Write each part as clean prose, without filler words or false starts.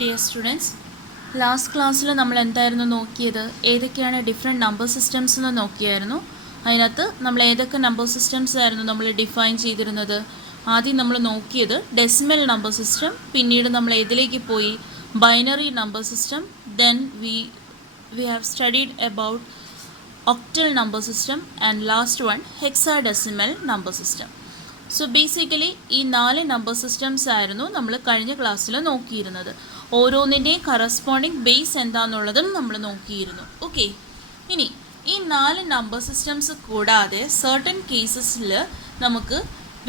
Dear students, last class നമ്മൾ എന്തായിരുന്നു നോക്കിയത്? ഏതൊക്കെയാണ് ഡിഫറെൻറ്റ് നമ്പർ സിസ്റ്റംസ് എന്ന് നോക്കിയായിരുന്നു. അതിനകത്ത് നമ്മൾ ഏതൊക്കെ നമ്പർ സിസ്റ്റംസ് ആയിരുന്നു നമ്മൾ ഡിഫൈൻ ചെയ്തിരുന്നത്? ആദ്യം നമ്മൾ നോക്കിയത് ഡെസിമൽ നമ്പർ സിസ്റ്റം, പിന്നീട് നമ്മൾ ഏതിലേക്ക് പോയി? Binary number system. Then we have studied about octal number system and last one hexadecimal number system. So basically ഈ 4 നമ്പർ സിസ്റ്റംസ് ആയിരുന്നു നമ്മൾ കഴിഞ്ഞ ക്ലാസ്സിൽ നോക്കിയിരുന്നത്. ഓരോന്നിൻ്റെയും കറസ്പോണ്ടിങ് ബേസ് എന്താണെന്നുള്ളതും നമ്മൾ നോക്കിയിരുന്നു. ഓക്കെ, ഇനി ഈ 4 നമ്പർ സിസ്റ്റംസ് കൂടാതെ സർട്ടൻ കേസസിൽ നമുക്ക്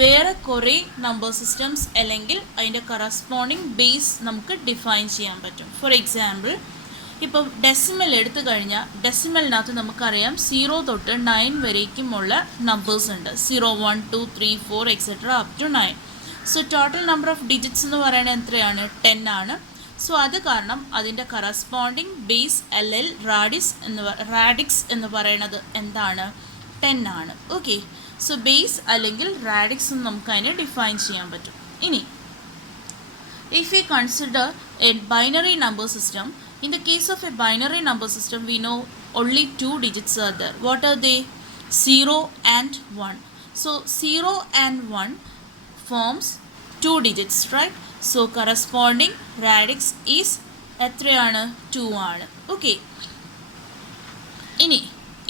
വേറെ കുറേ നമ്പർ സിസ്റ്റംസ് അല്ലെങ്കിൽ അതിൻ്റെ കറസ്പോണ്ടിങ് ബേസ് നമുക്ക് ഡിഫൈൻ ചെയ്യാൻ പറ്റും. ഫോർ എക്സാമ്പിൾ, ഇപ്പം ഡെസിമൽ എടുത്തു കഴിഞ്ഞാൽ ഡെസിമലിനകത്ത് നമുക്കറിയാം 0 തൊട്ട് 9 വരേക്കുമുള്ള നമ്പേഴ്സ് ഉണ്ട്. 0, 1, 2, 3, 4 etcetera up to 9. So total number of digits എന്ന് പറയുന്നത് എത്രയാണ്? 10 ആണ്. സോ അത് കാരണം അതിൻ്റെ കറസ്പോണ്ടിങ് ബേസ് LL റാഡിക്സ് എന്ന് പറയുന്നത് എന്താണ്? 10 ആണ്. ഓക്കെ, സോ ബേസ് അല്ലെങ്കിൽ റാഡിക്സ് എന്ന് നമുക്ക് അതിനെ ഡിഫൈൻ ചെയ്യാൻ പറ്റും. ഇനി if we consider a binary number system, in the case of a binary number system we know only 2 digits are there. What are they? 0 and 1. So 0 and 1 forms 2 digits, right? So corresponding radix is എത്രയാണ്? 2 ആണ്. Okay, ഇനി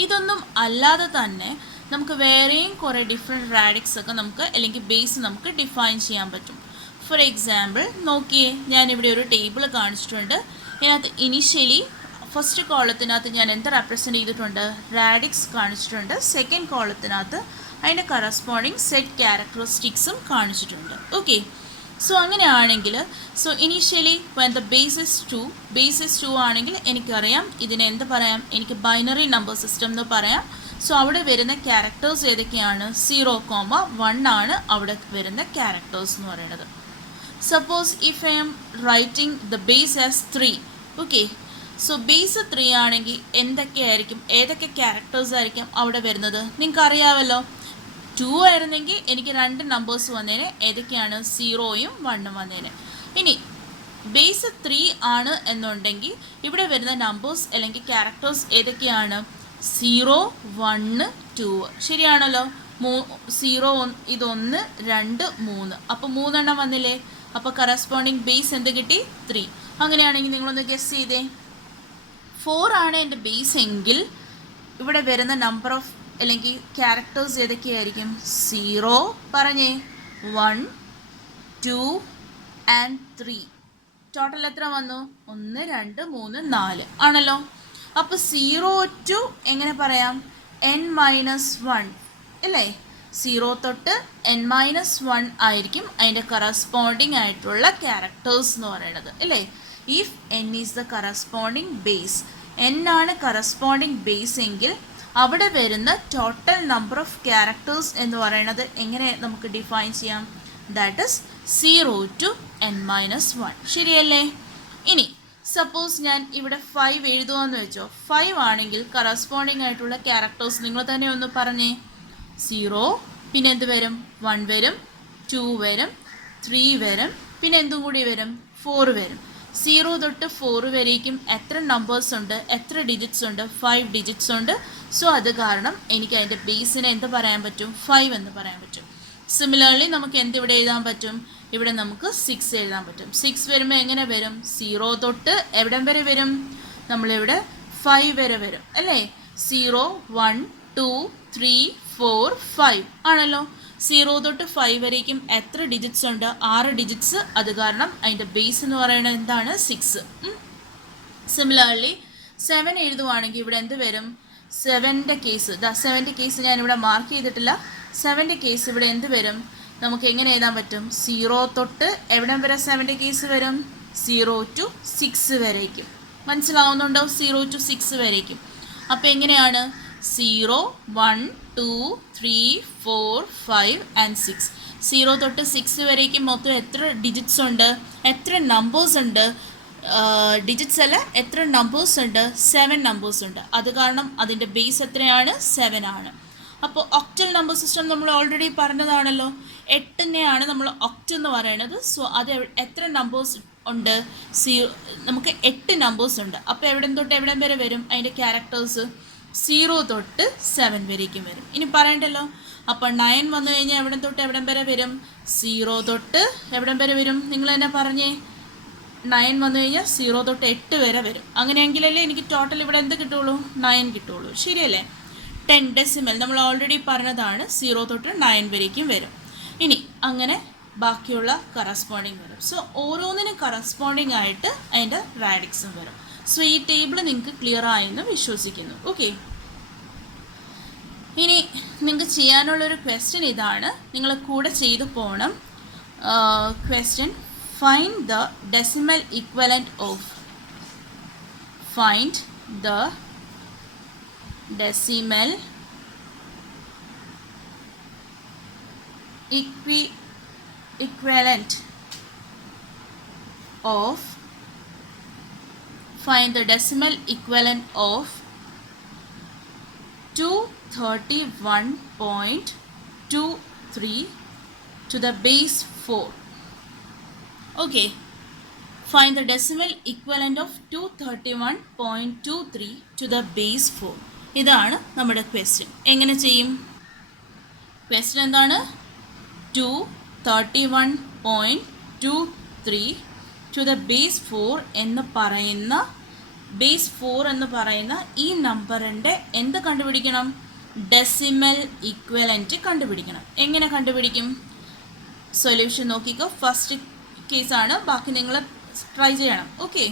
ഇതൊന്നും അല്ലാതെ തന്നെ നമുക്ക് വേറെയും കുറേ different radix ഒക്കെ നമുക്ക് അല്ലെങ്കിൽ ബേസ് നമുക്ക് ഡിഫൈൻ ചെയ്യാൻ പറ്റും. ഫോർ എക്സാമ്പിൾ നോക്കിയേ, ഞാനിവിടെ ഒരു ടേബിൾ കാണിച്ചിട്ടുണ്ട്. ഇതിനകത്ത് ഇനിഷ്യലി ഫസ്റ്റ് കോളത്തിനകത്ത് ഞാൻ എന്ത് റെപ്രസെൻ്റ് ചെയ്തിട്ടുണ്ട്? റാഡിക്സ് കാണിച്ചിട്ടുണ്ട്. സെക്കൻഡ് കോളത്തിനകത്ത് അതിൻ്റെ കറസ്പോണ്ടിങ് സെറ്റ് ക്യാരക്ടറിസ്റ്റിക്സും കാണിച്ചിട്ടുണ്ട്. ഓക്കെ, സോ അങ്ങനെയാണെങ്കിൽ so initially when the base is 2 ആണെങ്കിൽ എനിക്കറിയാം ഇതിനെ എന്ത് പറയാം? എനിക്ക് ബൈനറി നമ്പർ സിസ്റ്റം എന്ന് പറയാം. സോ അവിടെ വരുന്ന ക്യാരക്ടേഴ്സ് ഏതൊക്കെയാണ്? 0, 1 ആണ് അവിടെ വരുന്ന ക്യാരക്ടേഴ്സ് എന്ന് പറയുന്നത്. Suppose if I am writing the base as 3, okay, so base 3 ആണെങ്കിൽ എന്തൊക്കെയായിരിക്കും, ഏതൊക്കെ ക്യാരക്ടേഴ്സ് ആയിരിക്കും അവിടെ വരുന്നത്? നിങ്ങൾക്ക് അറിയാമല്ലോ. 2 ആയിരുന്നെങ്കിൽ എനിക്ക് 2 നമ്പേഴ്സ് വന്നേനെ. ഏതൊക്കെയാണ്? 0യും 1ഉം വന്നേനെ. ഇനി ബേസ് 3 ആണ് എന്നുണ്ടെങ്കിൽ ഇവിടെ വരുന്ന നമ്പേഴ്സ് അല്ലെങ്കിൽ ക്യാരക്ടേഴ്സ് ഏതൊക്കെയാണ്? 0, 1, 2. ശരിയാണല്ലോ. 0 ഇത് 1, 2, 3. അപ്പോൾ 3 എണ്ണം വന്നില്ലേ? അപ്പോൾ കറസ്പോണ്ടിങ് ബേസ് എന്ത് കിട്ടി? 3. അങ്ങനെയാണെങ്കിൽ നിങ്ങളൊന്ന് ഗസ് ചെയ്തേ. 4 ആണ് എൻ്റെ ബേസ് എങ്കിൽ ഇവിടെ വരുന്ന നമ്പർ ഓഫ് അല്ലെങ്കിൽ ക്യാരക്ടേഴ്സ് ഏതൊക്കെയായിരിക്കും? 0 പറഞ്ഞേ, 1, 2 ആൻഡ് 3. ടോട്ടൽ എത്ര വന്നു? 1, 2, 3, 4 ആണല്ലോ. അപ്പോൾ 0 to എങ്ങനെ പറയാം? n-1 അല്ലേ? 0 തൊട്ട് n-1 ആയിരിക്കും അതിൻ്റെ കറസ്പോണ്ടിങ് ആയിട്ടുള്ള ക്യാരക്ടേഴ്സ് എന്ന് പറയുന്നത് അല്ലേ? If n is the corresponding base, n ആണ് കറസ്പോണ്ടിങ് ബേസ് എങ്കിൽ അവിടെ വരുന്ന ടോട്ടൽ നമ്പർ ഓഫ് ക്യാരക്ടേഴ്സ് എന്ന് പറയുന്നത് എങ്ങനെ നമുക്ക് ഡിഫൈൻ ചെയ്യാം? That is 0 to n-1. ശരിയല്ലേ? ഇനി സപ്പോസ് ഞാൻ ഇവിടെ 5 എഴുതുകയെന്ന് വെച്ചോ. 5 ആണെങ്കിൽ കറസ്പോണ്ടിങ് ആയിട്ടുള്ള ക്യാരക്ടേഴ്സ് നിങ്ങൾ തന്നെ ഒന്ന് പറഞ്ഞേ. 0, പിന്നെ എന്ത് വരും? 1 വരും, 2 വരും, 3 വരും, പിന്നെ എന്തും കൂടി വരും? 4 വരും. 0 തൊട്ട് 4 വരേക്കും എത്ര നമ്പേഴ്സ് ഉണ്ട്? എത്ര ഡിജിറ്റ്സ് ഉണ്ട്? 5 ഡിജിറ്റ്സ് ഉണ്ട്. സോ അത് കാരണം എനിക്ക് അതിൻ്റെ ബേസിനെ എന്ത് പറയാൻ പറ്റും? 5 എന്ന് പറയാൻ പറ്റും. സിമിലർലി നമുക്ക് എന്തിവിടെ എഴുതാൻ പറ്റും? ഇവിടെ നമുക്ക് 6 എഴുതാൻ പറ്റും. 6 വരുമ്പോൾ എങ്ങനെ വരും? 0 തൊട്ട് എവിടം വരെ വരും? നമ്മളിവിടെ 5 വരെ വരും അല്ലേ? 0, 1, 2, 3, 4, 5 ആണല്ലോ. 0 തൊട്ട് 5 വരേക്കും എത്ര ഡിജിറ്റ്സ് ഉണ്ട്? 6 ഡിജിറ്റ്സ്. അത് കാരണം അതിൻ്റെ ബേസ് എന്ന് പറയുന്നത് എന്താണ്? 6. സിമിലർലി 7 എഴുതുവാണെങ്കിൽ ഇവിടെ എന്ത് വരും? 7ൻ്റെ കേസ് 7ൻ്റെ കേസ് ഞാനിവിടെ മാർക്ക് ചെയ്തിട്ടില്ല. 7ൻ്റെ കേസ് ഇവിടെ എന്ത് വരും? നമുക്ക് എങ്ങനെ എഴുതാൻ പറ്റും? 0 തൊട്ട് എവിടം വരെ 7ൻ്റെ കേസ് വരും? 0 to 6 വരേക്കും. മനസ്സിലാവുന്നുണ്ടോ? 0 to 6 വരേക്കും. അപ്പോൾ എങ്ങനെയാണ്? 0, 1, 2, 3, 4, 5 ആൻഡ് 6. 0 തൊട്ട് 6 വരേക്കും മൊത്തം എത്ര ഡിജിറ്റ്സ് ഉണ്ട്? എത്ര നമ്പേഴ്സ് ഉണ്ട്? ഡിജിറ്റ്സ് അല്ല, എത്ര നമ്പേഴ്സ് ഉണ്ട്? 7 നമ്പേഴ്സ് ഉണ്ട്. അത് കാരണം അതിൻ്റെ ബേസ് എത്രയാണ്? 7 ആണ്. അപ്പോൾ ഒക്ടൽ നമ്പർ സിസ്റ്റം നമ്മൾ ഓൾറെഡി പറഞ്ഞതാണല്ലോ. 8നെയാണ് നമ്മൾ ഒക്ട് എന്ന് പറയുന്നത്. സോ അത് എത്ര നമ്പേഴ്സ് ഉണ്ട്? നമുക്ക് 8 നമ്പേഴ്സ് ഉണ്ട്. അപ്പോൾ എവിടം തൊട്ട് എവിടം വരെ വരും? അതിൻ്റെ ക്യാരക്ടേഴ്സ് 0 തൊട്ട് 7 വരേക്കും വരും. ഇനി പറയണ്ടല്ലോ. അപ്പോൾ 9 വന്നു കഴിഞ്ഞാൽ എവിടം തൊട്ട് എവിടം വരെ വരും? 0 തൊട്ട് എവിടം വരെ വരും? നിങ്ങൾ തന്നെ പറഞ്ഞേ. 9 വന്നു കഴിഞ്ഞാൽ 0 തൊട്ട് 8 വരെ വരും. അങ്ങനെയെങ്കിലല്ലേ എനിക്ക് ടോട്ടൽ ഇവിടെ എന്ത് കിട്ടുള്ളൂ? 9 കിട്ടുള്ളൂ. ശരിയല്ലേ? 10 ഡെസിമൽ നമ്മൾ ഓൾറെഡി പറഞ്ഞതാണ്. 0 തൊട്ട് 9 വരേക്കും വരും. ഇനി അങ്ങനെ ബാക്കിയുള്ള കറസ്പോണ്ടിങ് വരും. സോ ഓരോന്നിനും കറസ്പോണ്ടിങ് ആയിട്ട് അതിൻ്റെ റാഡിക്സും വരും. സോ ഈ ടേബിൾ നിങ്ങൾക്ക് ക്ലിയർ ആയെന്ന് വിശ്വസിക്കുന്നു. ഓക്കെ, ഇനി നിങ്ങൾക്ക് ചെയ്യാനുള്ളൊരു ക്വസ്റ്റ്യൻ ഇതാണ്. നിങ്ങൾ കൂടെ ചെയ്തു പോകണം. Question: find the decimal equivalent of find the decimal equivalent of find the decimal equivalent of 231.23 to the base 4. Okay, find the decimal equivalent of 231.23 to the base 4. ഇതാണ് നമ്മുടെ ക്വസ്റ്റ്യൻ. എങ്ങനെ ചെയ്യും? ക്വസ്റ്റ്യൻ എന്താണ്? 231.23 ടു ദ ബേസ് 4 എന്ന് പറയുന്ന ഈ നമ്പറിൻ്റെ എന്ത് കണ്ടുപിടിക്കണം? ഡെസിമൽ ഇക്വലൻറ്റ് കണ്ടുപിടിക്കണം. എങ്ങനെ കണ്ടുപിടിക്കും? സൊല്യൂഷൻ നോക്കിക്കോ. ഫസ്റ്റ് കേസാണ്, ബാക്കി നിങ്ങൾ ട്രൈ ചെയ്യണം. ഓക്കെ,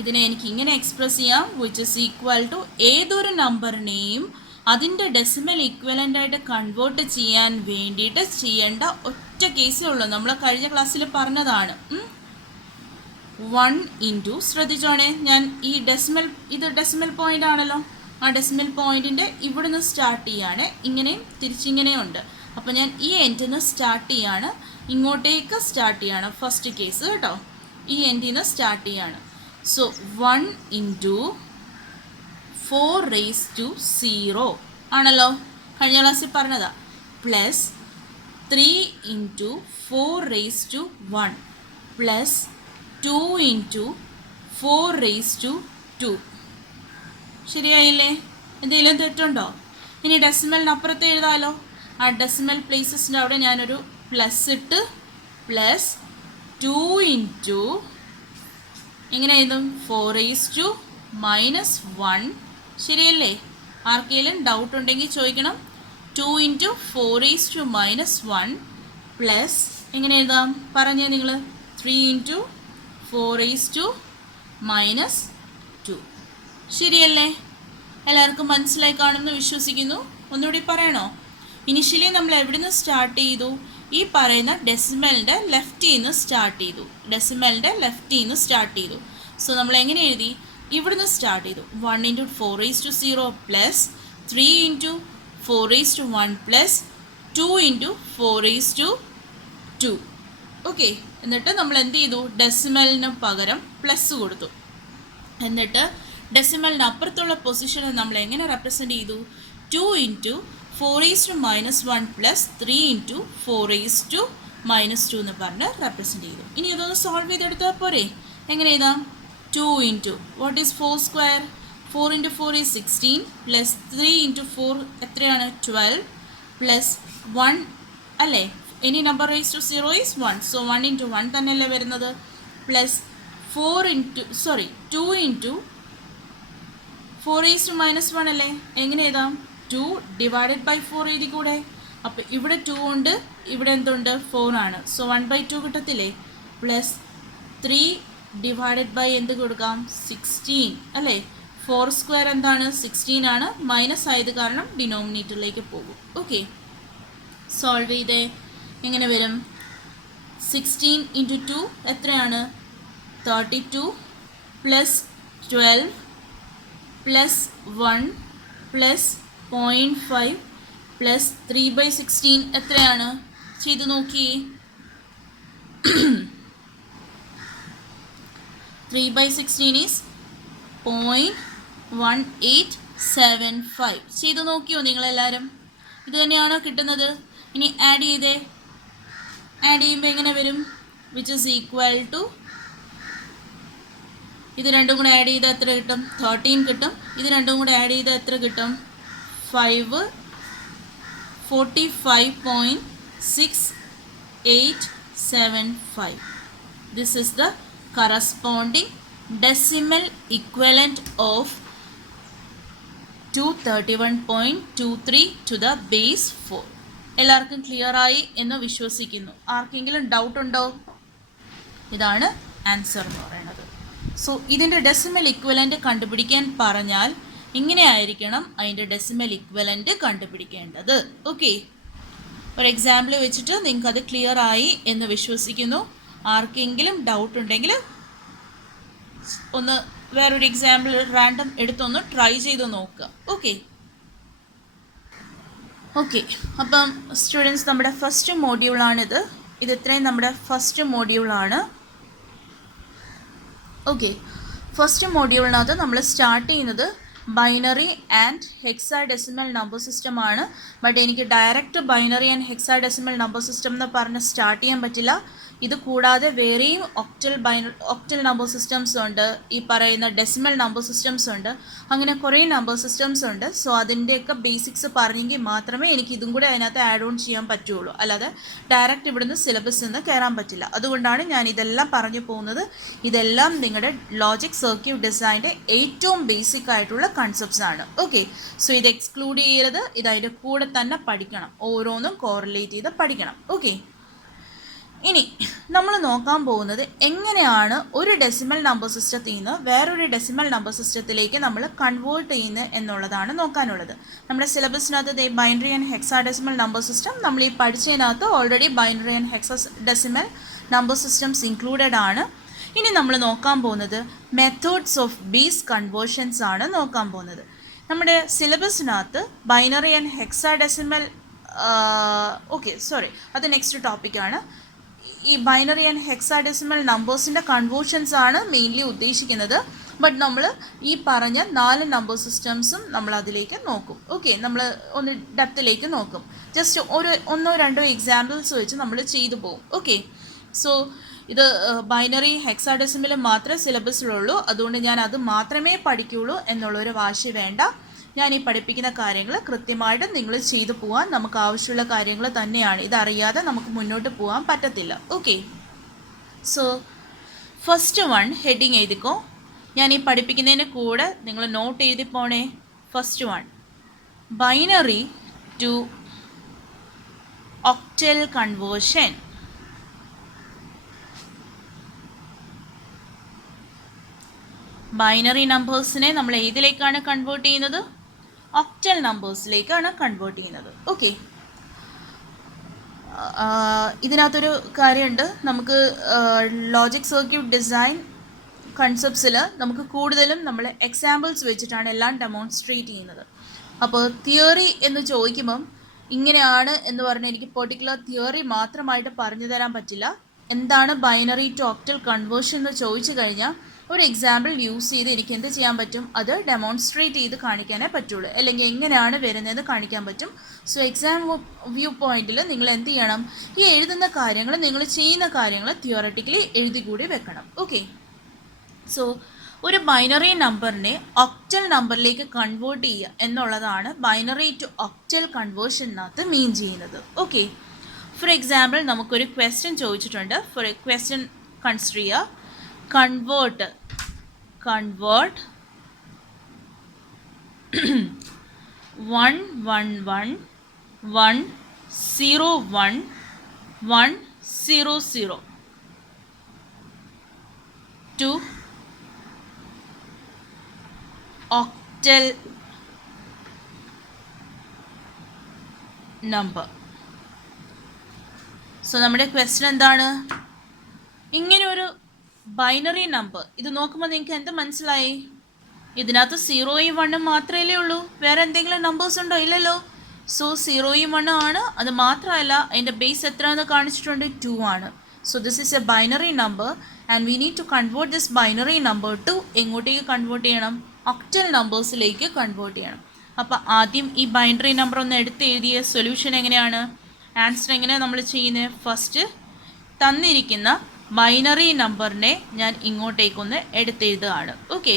ഇതിനെ എനിക്ക് ഇങ്ങനെ എക്സ്പ്രസ് ചെയ്യാം. വിച്ച് ഇസ് ഈക്വൽ ടു ഏതൊരു നമ്പറിനെയും അതിൻ്റെ ഡെസിമൽ ഇക്വലൻ്റ് ആയിട്ട് കൺവേർട്ട് ചെയ്യാൻ വേണ്ടിയിട്ട് ചെയ്യേണ്ട ഒറ്റ കേസേ ഉള്ളൂ. നമ്മൾ കഴിഞ്ഞ ക്ലാസ്സിൽ പറഞ്ഞതാണ്. 1 ഇൻറ്റു, ശ്രദ്ധിച്ചോണേ, ഞാൻ ഈ ഇത് ഡെസിമൽ പോയിൻ്റ് ആണല്ലോ. ആ ഡെസിമൽ പോയിൻറ്റിൻ്റെ ഇവിടുന്ന് സ്റ്റാർട്ട് ചെയ്യാണ്. ഇങ്ങനെയും തിരിച്ചിങ്ങനെയും ഉണ്ട്. അപ്പോൾ ഞാൻ ഈ എൻഡിൽ നിന്ന് സ്റ്റാർട്ട് ചെയ്യാണ്, ഇങ്ങോട്ടേക്ക് സ്റ്റാർട്ട് ചെയ്യാണ്. ഫസ്റ്റ് കേസ് കേട്ടോ, ഈ എൻഡിൽ നിന്ന് സ്റ്റാർട്ട് ചെയ്യാണ്. So 1 into 4 raised to 0 ആണല്ലോ, കഴിഞ്ഞ ക്ലാസ്സിൽ പറഞ്ഞതാ. Plus 3 into 4 raised to 1 plus 2 into 4 raised to 2. ശരിയായില്ലേ? എന്തെങ്കിലും തെറ്റുണ്ടോ? ഇനി ഡെസിമലിന് അപ്പുറത്ത് എഴുതാമല്ലോ. ആ ഡെസിമൽ പ്ലേസസിൻ്റെ അവിടെ ഞാനൊരു പ്ലസ് ഇട്ട് പ്ലസ് 2 into എങ്ങനെ എഴുതും? 4 raised to -1. ശരിയല്ലേ? ആർക്കെങ്കിലും ഡൗട്ട് ഉണ്ടെങ്കിൽ ചോദിക്കണം. 2 into 4 raised to -1 പ്ലസ് എങ്ങനെ എഴുതാം? പറഞ്ഞേ നിങ്ങൾ. 3 into 4 raised to -2. ശരിയല്ലേ? എല്ലാവർക്കും മനസ്സിലായി കാണുമെന്ന് വിശ്വസിക്കുന്നു. ഒന്നുകൂടി പറയണോ? ഇനിഷ്യലി നമ്മൾ എവിടെ നിന്ന് സ്റ്റാർട്ട് ചെയ്തു? ഈ പറയുന്ന ഡെസിമലിൻ്റെ ലെഫ്റ്റിൽ നിന്ന് സ്റ്റാർട്ട് ചെയ്തു. സോ നമ്മൾ എങ്ങനെ എഴുതി? ഇവിടുന്ന് സ്റ്റാർട്ട് ചെയ്തു. 1 into 4 raised to 0 plus 3 into 4 raised to 1 plus 2 into 4 raised to 2. Okay, എന്നിട്ട് നമ്മൾ എന്ത് ചെയ്തു? ഡെസിമലിന് പകരം പ്ലസ് കൊടുത്തു. എന്നിട്ട് ഡെസിമലിന് അപ്പുറത്തുള്ള പൊസിഷനെ നമ്മൾ എങ്ങനെ റെപ്രസെൻറ്റ് ചെയ്തു? 2 into 4 raised to -1 plus 3 into 4 raised to -2 എന്ന് പറഞ്ഞ് റെപ്രസെൻറ്റ് ചെയ്തു. ഇനി ഇതൊന്ന് സോൾവ് ചെയ്തെടുത്താൽ പോരെ? എങ്ങനെ എഴുതാം? 2 into what is 4 square? 4 into 4 is 16 plus 3 into 4 എത്രയാണ്? 12 plus 1 അല്ലേ? ഇനി number raise to 0 is 1. So 1 into 1 തന്നെയല്ലേ വരുന്നത്? പ്ലസ് 2 into 4 raised to -1 അല്ലേ? എങ്ങനെ എഴുതാം? 2 divided by 4 എഴുതി കൂടെ? അപ്പോൾ ഇവിടെ 2 ഉണ്ട്, ഇവിടെ എന്തുണ്ട്? 4 ആണ്. സോ 1/2 കിട്ടത്തില്ലേ? പ്ലസ് 3 ഡിവൈഡഡ് ബൈ എന്ത് കൊടുക്കാം? 16 അല്ലേ? 4 സ്ക്വയർ എന്താണ്? 16 ആണ്. മൈനസ് ആയത് കാരണം ഡിനോമിനേറ്ററിലേക്ക് പോകും. ഓക്കെ, സോൾവ് ചെയ്തേ. എങ്ങനെ വരും? 16 into 2 എത്രയാണ്? 32 പ്ലസ് 12 പ്ലസ് 1 പ്ലസ് 0.5 പ്ലസ് 3/16 എത്രയാണ്? ചെയ്ത് നോക്കിയേ. 3/16 is 0.1875. ചെയ്ത് നോക്കിയോ നിങ്ങളെല്ലാവരും? ഇത് തന്നെയാണോ കിട്ടുന്നത്? ഇനി ആഡ് ചെയ്യുമ്പോൾ എങ്ങനെ വരും? വിച്ച് ഇസ് ഈക്വൽ ടു ഇത് രണ്ടും കൂടെ ആഡ് ചെയ്താൽ എത്ര കിട്ടും? 13 കിട്ടും. ഇത് രണ്ടും കൂടെ ആഡ് ചെയ്താൽ എത്ര കിട്ടും? 5 45.6875. This is the corresponding decimal equivalent of 231.23 to the base 4. എല്ലാവർക്കും ക്ലിയർ ആയി എന്ന് വിശ്വസിക്കുന്നു. ആർക്കെങ്കിലും ഡൗട്ട് ഉണ്ടോ? ഇതാണ് ആൻസർ എന്ന് പറയുന്നത്. സോ ഇതിൻ്റെ ഡെസിമൽ ഇക്വലൻ്റ് കണ്ടുപിടിക്കാൻ പറഞ്ഞാൽ ഇങ്ങനെയായിരിക്കണം അതിൻ്റെ ഡെസിമൽ ഇക്വലൻ്റ് കണ്ടുപിടിക്കേണ്ടത്. ഓക്കെ, ഒരു എക്സാമ്പിൾ വെച്ചിട്ട് നിങ്ങൾക്കത് ക്ലിയർ ആയി എന്ന് വിശ്വസിക്കുന്നു. ആർക്കെങ്കിലും ഡൗട്ട് ഉണ്ടെങ്കിൽ ഒന്ന് വേറൊരു എക്സാമ്പിൾ റാൻഡം എടുത്തൊന്ന് ട്രൈ ചെയ്ത് നോക്കുക. ഓക്കെ, അപ്പം സ്റ്റുഡൻസ് നമ്മുടെ ഫസ്റ്റ് മോഡ്യൂളാണിത്. ഇത് ഇത്രയും നമ്മുടെ ഫസ്റ്റ് മോഡ്യൂളാണ്. ഓക്കെ, ഫസ്റ്റ് മോഡ്യൂളിനകത്ത് നമ്മൾ സ്റ്റാർട്ട് ചെയ്യുന്നത് binary and hexadecimal number system ആണ്. ബട്ട് എനിക്ക് direct binary and hexadecimal number system എന്ന് പറഞ്ഞ് സ്റ്റാർട്ട് ചെയ്യാൻ പറ്റില്ല. ഇത് കൂടാതെ വേറെയും ഒക്ടൽ നമ്പർ സിസ്റ്റംസ് ഉണ്ട്, ഈ പറയുന്ന ഡെസിമൽ നമ്പർ സിസ്റ്റംസ് ഉണ്ട്, അങ്ങനെ കുറേ നമ്പർ സിസ്റ്റംസ് ഉണ്ട്. സോ അതിൻ്റെയൊക്കെ ബേസിക്സ് പറഞ്ഞെങ്കിൽ മാത്രമേ എനിക്ക് ഇതും കൂടെ അതിനകത്ത് ആഡ് ഓൺ ചെയ്യാൻ പറ്റുള്ളൂ. അല്ലാതെ ഡയറക്റ്റ് ഇവിടുന്ന് സിലബസിൽ നിന്ന് കയറാൻ പറ്റില്ല. അതുകൊണ്ടാണ് ഞാൻ ഇതെല്ലാം പറഞ്ഞു പോകുന്നത്. ഇതെല്ലാം നിങ്ങളുടെ ലോജിക് സർക്യൂട്ട് ഡിസൈൻ്റെ ഏറ്റവും ബേസിക് ആയിട്ടുള്ള കൺസെപ്റ്റ്സ് ആണ്. ഓക്കെ, സോ ഇത് എക്സ്ക്ലൂഡ് ചെയ്യരുത്. ഇത് അതിൻ്റെ കൂടെ തന്നെ പഠിക്കണം, ഓരോന്നും കോറിലേറ്റ് ചെയ്ത് പഠിക്കണം. ഓക്കെ, ഇനി നമ്മൾ നോക്കാൻ പോകുന്നത് എങ്ങനെയാണ് ഒരു ഡെസിമൽ നമ്പർ സിസ്റ്റത്തിൽ നിന്ന് വേറൊരു ഡെസിമൽ നമ്പർ സിസ്റ്റത്തിലേക്ക് നമ്മൾ കൺവേർട്ട് ചെയ്യുന്നത് എന്നുള്ളതാണ് നോക്കാനുള്ളത്. നമ്മുടെ സിലബസിനകത്ത് binary and hexadecimal number system നമ്മൾ ഈ പഠിച്ചതിനകത്ത് already binary and hexadecimal number systems included ആണ്. ഇനി നമ്മൾ നോക്കാൻ പോകുന്നത് മെത്തേഡ്സ് ഓഫ് ബേസ് കൺവേർഷൻസ് ആണ് നോക്കാൻ പോകുന്നത്. നമ്മുടെ സിലബസിനകത്ത് ബൈനറി ആൻഡ് ഹെക്സാഡെസിമൽ അത് നെക്സ്റ്റ് ടോപ്പിക്കാണ്. ഈ ബൈനറി ആൻഡ് ഹെക്സാഡെസിമൽ നമ്പേഴ്സിൻ്റെ കൺവേർഷൻസ് ആണ് മെയിൻലി ഉദ്ദേശിക്കുന്നത്. ബട്ട് നമ്മൾ ഈ പറഞ്ഞ 4 നമ്പർ സിസ്റ്റംസും നമ്മൾ അതിലേക്ക് നോക്കും. ഓക്കെ, നമ്മൾ ഒന്ന് ഡെപ്തിലേക്ക് നോക്കും. ജസ്റ്റ് ഒന്നോ രണ്ടോ എക്സാമ്പിൾസ് വെച്ച് നമ്മൾ ചെയ്തു പോകും. ഓക്കെ, സോ ഇത് ബൈനറി ഹെക്സാഡെസിമൽ മാത്രമേ സിലബസിലുള്ളൂ. അതുകൊണ്ട് ഞാൻ അത് മാത്രമേ പഠിക്കുകയുള്ളൂ എന്നുള്ളൊരു വാശി വേണ്ട. ഞാൻ ഈ പഠിപ്പിക്കുന്ന കാര്യങ്ങൾ കൃത്യമായിട്ട് നിങ്ങൾ ചെയ്തു പോകാൻ നമുക്ക് ആവശ്യമുള്ള കാര്യങ്ങൾ തന്നെയാണ്. ഇതറിയാതെ നമുക്ക് മുന്നോട്ട് പോകാൻ പറ്റത്തില്ല. Okay, so first one heading എഴുതിക്കോ. ഞാൻ ഈ പഠിപ്പിക്കുന്നതിന് കൂടെ നിങ്ങൾ നോട്ട് എഴുതി പോണേ. First one, binary to octal conversion. Binary നമ്പേഴ്സിനെ നമ്മൾ ഏതിലേക്കാണ് കൺവേർട്ട് ചെയ്യുന്നത്? ഒക്ടൽ നമ്പേഴ്സിലേക്കാണ് കൺവേർട്ട് ചെയ്യുന്നത്. ഓക്കെ, ഇതിനകത്തൊരു കാര്യമുണ്ട്. നമുക്ക് ലോജിക് സർക്യൂട്ട് ഡിസൈൻ കൺസെപ്റ്റ്സിൽ നമുക്ക് കൂടുതലും നമ്മൾ എക്സാമ്പിൾസ് വെച്ചിട്ടാണ് എല്ലാം ഡെമോൺസ്ട്രേറ്റ് ചെയ്യുന്നത്. അപ്പോൾ തിയറി എന്ന് ചോദിക്കുമ്പം ഇങ്ങനെയാണ് എന്ന് പറഞ്ഞ് എനിക്ക് പെർട്ടിക്കുലർ തിയറി മാത്രമായിട്ട് പറഞ്ഞു തരാൻ പറ്റില്ല. എന്താണ് ബൈനറി ടു ഒക്ടൽ കൺവേർഷൻ എന്ന് ചോദിച്ചു കഴിഞ്ഞാൽ ഒരു എക്സാമ്പിൾ യൂസ് ചെയ്ത് എനിക്ക് എന്ത് ചെയ്യാൻ പറ്റും? അത് ഡെമോൺസ്ട്രേറ്റ് ചെയ്ത് കാണിക്കാനേ പറ്റുള്ളൂ. അല്ലെങ്കിൽ എങ്ങനെയാണ് വരുന്നതെന്ന് കാണിക്കാൻ പറ്റും. സോ എക്സാം വ്യൂ പോയിന്റിൽ നിങ്ങൾ എന്ത് ചെയ്യണം? ഈ എഴുതുന്ന കാര്യങ്ങൾ, നിങ്ങൾ ചെയ്യുന്ന കാര്യങ്ങൾ തിയോററ്റിക്കലി എഴുതി കൂടി വെക്കണം. ഓക്കെ, സോ ഒരു ബൈനറി നമ്പറിനെ ഒക്ടൽ നമ്പറിലേക്ക് കൺവേർട്ട് ചെയ്യുക എന്നുള്ളതാണ് ബൈനറി ടു ഒക്ടൽ കൺവേർഷനകത്ത് മീൻ ചെയ്യുന്നത്. ഓക്കെ, ഫോർ എക്സാമ്പിൾ നമുക്കൊരു ക്വസ്റ്റ്യൻ ചോദിച്ചിട്ടുണ്ട്. ഫോർ എ ക്വസ്റ്റ്യൻ കൺസിഡർ ചെയ്യുക. convert 111101100 to octal number. So നമ്മുടെ ക്വസ്റ്റ്യൻ എന്താണ്? ഇങ്ങനെ ഒരു ബൈനറി നമ്പർ, ഇത് നോക്കുമ്പോൾ നിങ്ങൾക്ക് എന്ത് മനസ്സിലായി? ഇതിനകത്ത് 0യും 1ഉം മാത്രമേ ഉള്ളൂ. വേറെ എന്തെങ്കിലും നമ്പേഴ്സ് ഉണ്ടോ? ഇല്ലല്ലോ. സോ 0യും 1ഉം ആണ്. അത് മാത്രമല്ല അതിൻ്റെ ബേസ് എത്ര എന്ന് കാണിച്ചിട്ടുണ്ട്? 2 ആണ്. So this is a binary number and we need to convert this binary number to എങ്ങോട്ടേക്ക് കൺവേർട്ട് ചെയ്യണം? ഒക്ടൽ നമ്പേഴ്സിലേക്ക് കൺവേർട്ട് ചെയ്യണം. അപ്പോൾ ആദ്യം ഈ ബൈനറി നമ്പർ ഒന്ന് എടുത്ത് എഴുതിയ സൊല്യൂഷൻ എങ്ങനെയാണ്? ആൻസർ എങ്ങനെയാണ് നമ്മൾ ചെയ്യുന്നത്? ഫസ്റ്റ് തന്നിരിക്കുന്ന ബൈനറി നമ്പറിനെ ഞാൻ ഇങ്ങോട്ടേക്കൊന്ന് എടുത്തെഴുതുകയാണ്. ഓക്കെ,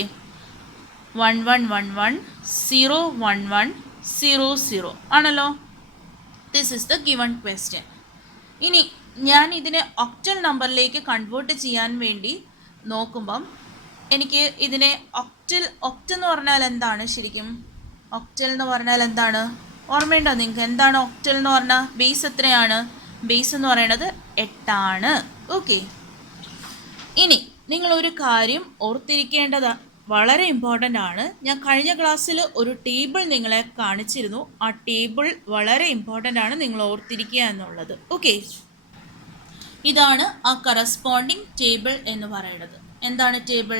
1111 011 00 ആണല്ലോ. This is the given question. ഇനി ഞാൻ ഇതിനെ ഒക്ടൽ നമ്പറിലേക്ക് കൺവേർട്ട് ചെയ്യാൻ വേണ്ടി നോക്കുമ്പം എനിക്ക് ഇതിനെ ഒക്ടൽ എന്ന് പറഞ്ഞാൽ എന്താണ് ശരിക്കും? ഒക്ടൽ എന്ന് പറഞ്ഞാൽ എന്താണ് ഓർമ്മയുണ്ടോ നിങ്ങൾക്ക്? എന്താണ് ഒക്ടൽ എന്ന് പറഞ്ഞാൽ? ബേസ് എത്രയാണ്? ബേസ് എന്ന് പറയുന്നത് 8 ആണ്. ഓക്കെ, ഇനി നിങ്ങളൊരു കാര്യം ഓർത്തിരിക്കേണ്ടത് വളരെ ഇമ്പോർട്ടൻ്റ് ആണ്. ഞാൻ കഴിഞ്ഞ ക്ലാസ്സിൽ ഒരു ടേബിൾ നിങ്ങളെ കാണിച്ചിരുന്നു. ആ ടേബിൾ വളരെ ഇമ്പോർട്ടൻ്റ് ആണ്, നിങ്ങൾ ഓർത്തിരിക്കുക എന്നുള്ളത്. ഓക്കെ, ഇതാണ് ആ കറസ്പോണ്ടിങ് ടേബിൾ എന്ന് പറയുന്നത്. എന്താണ് ടേബിൾ?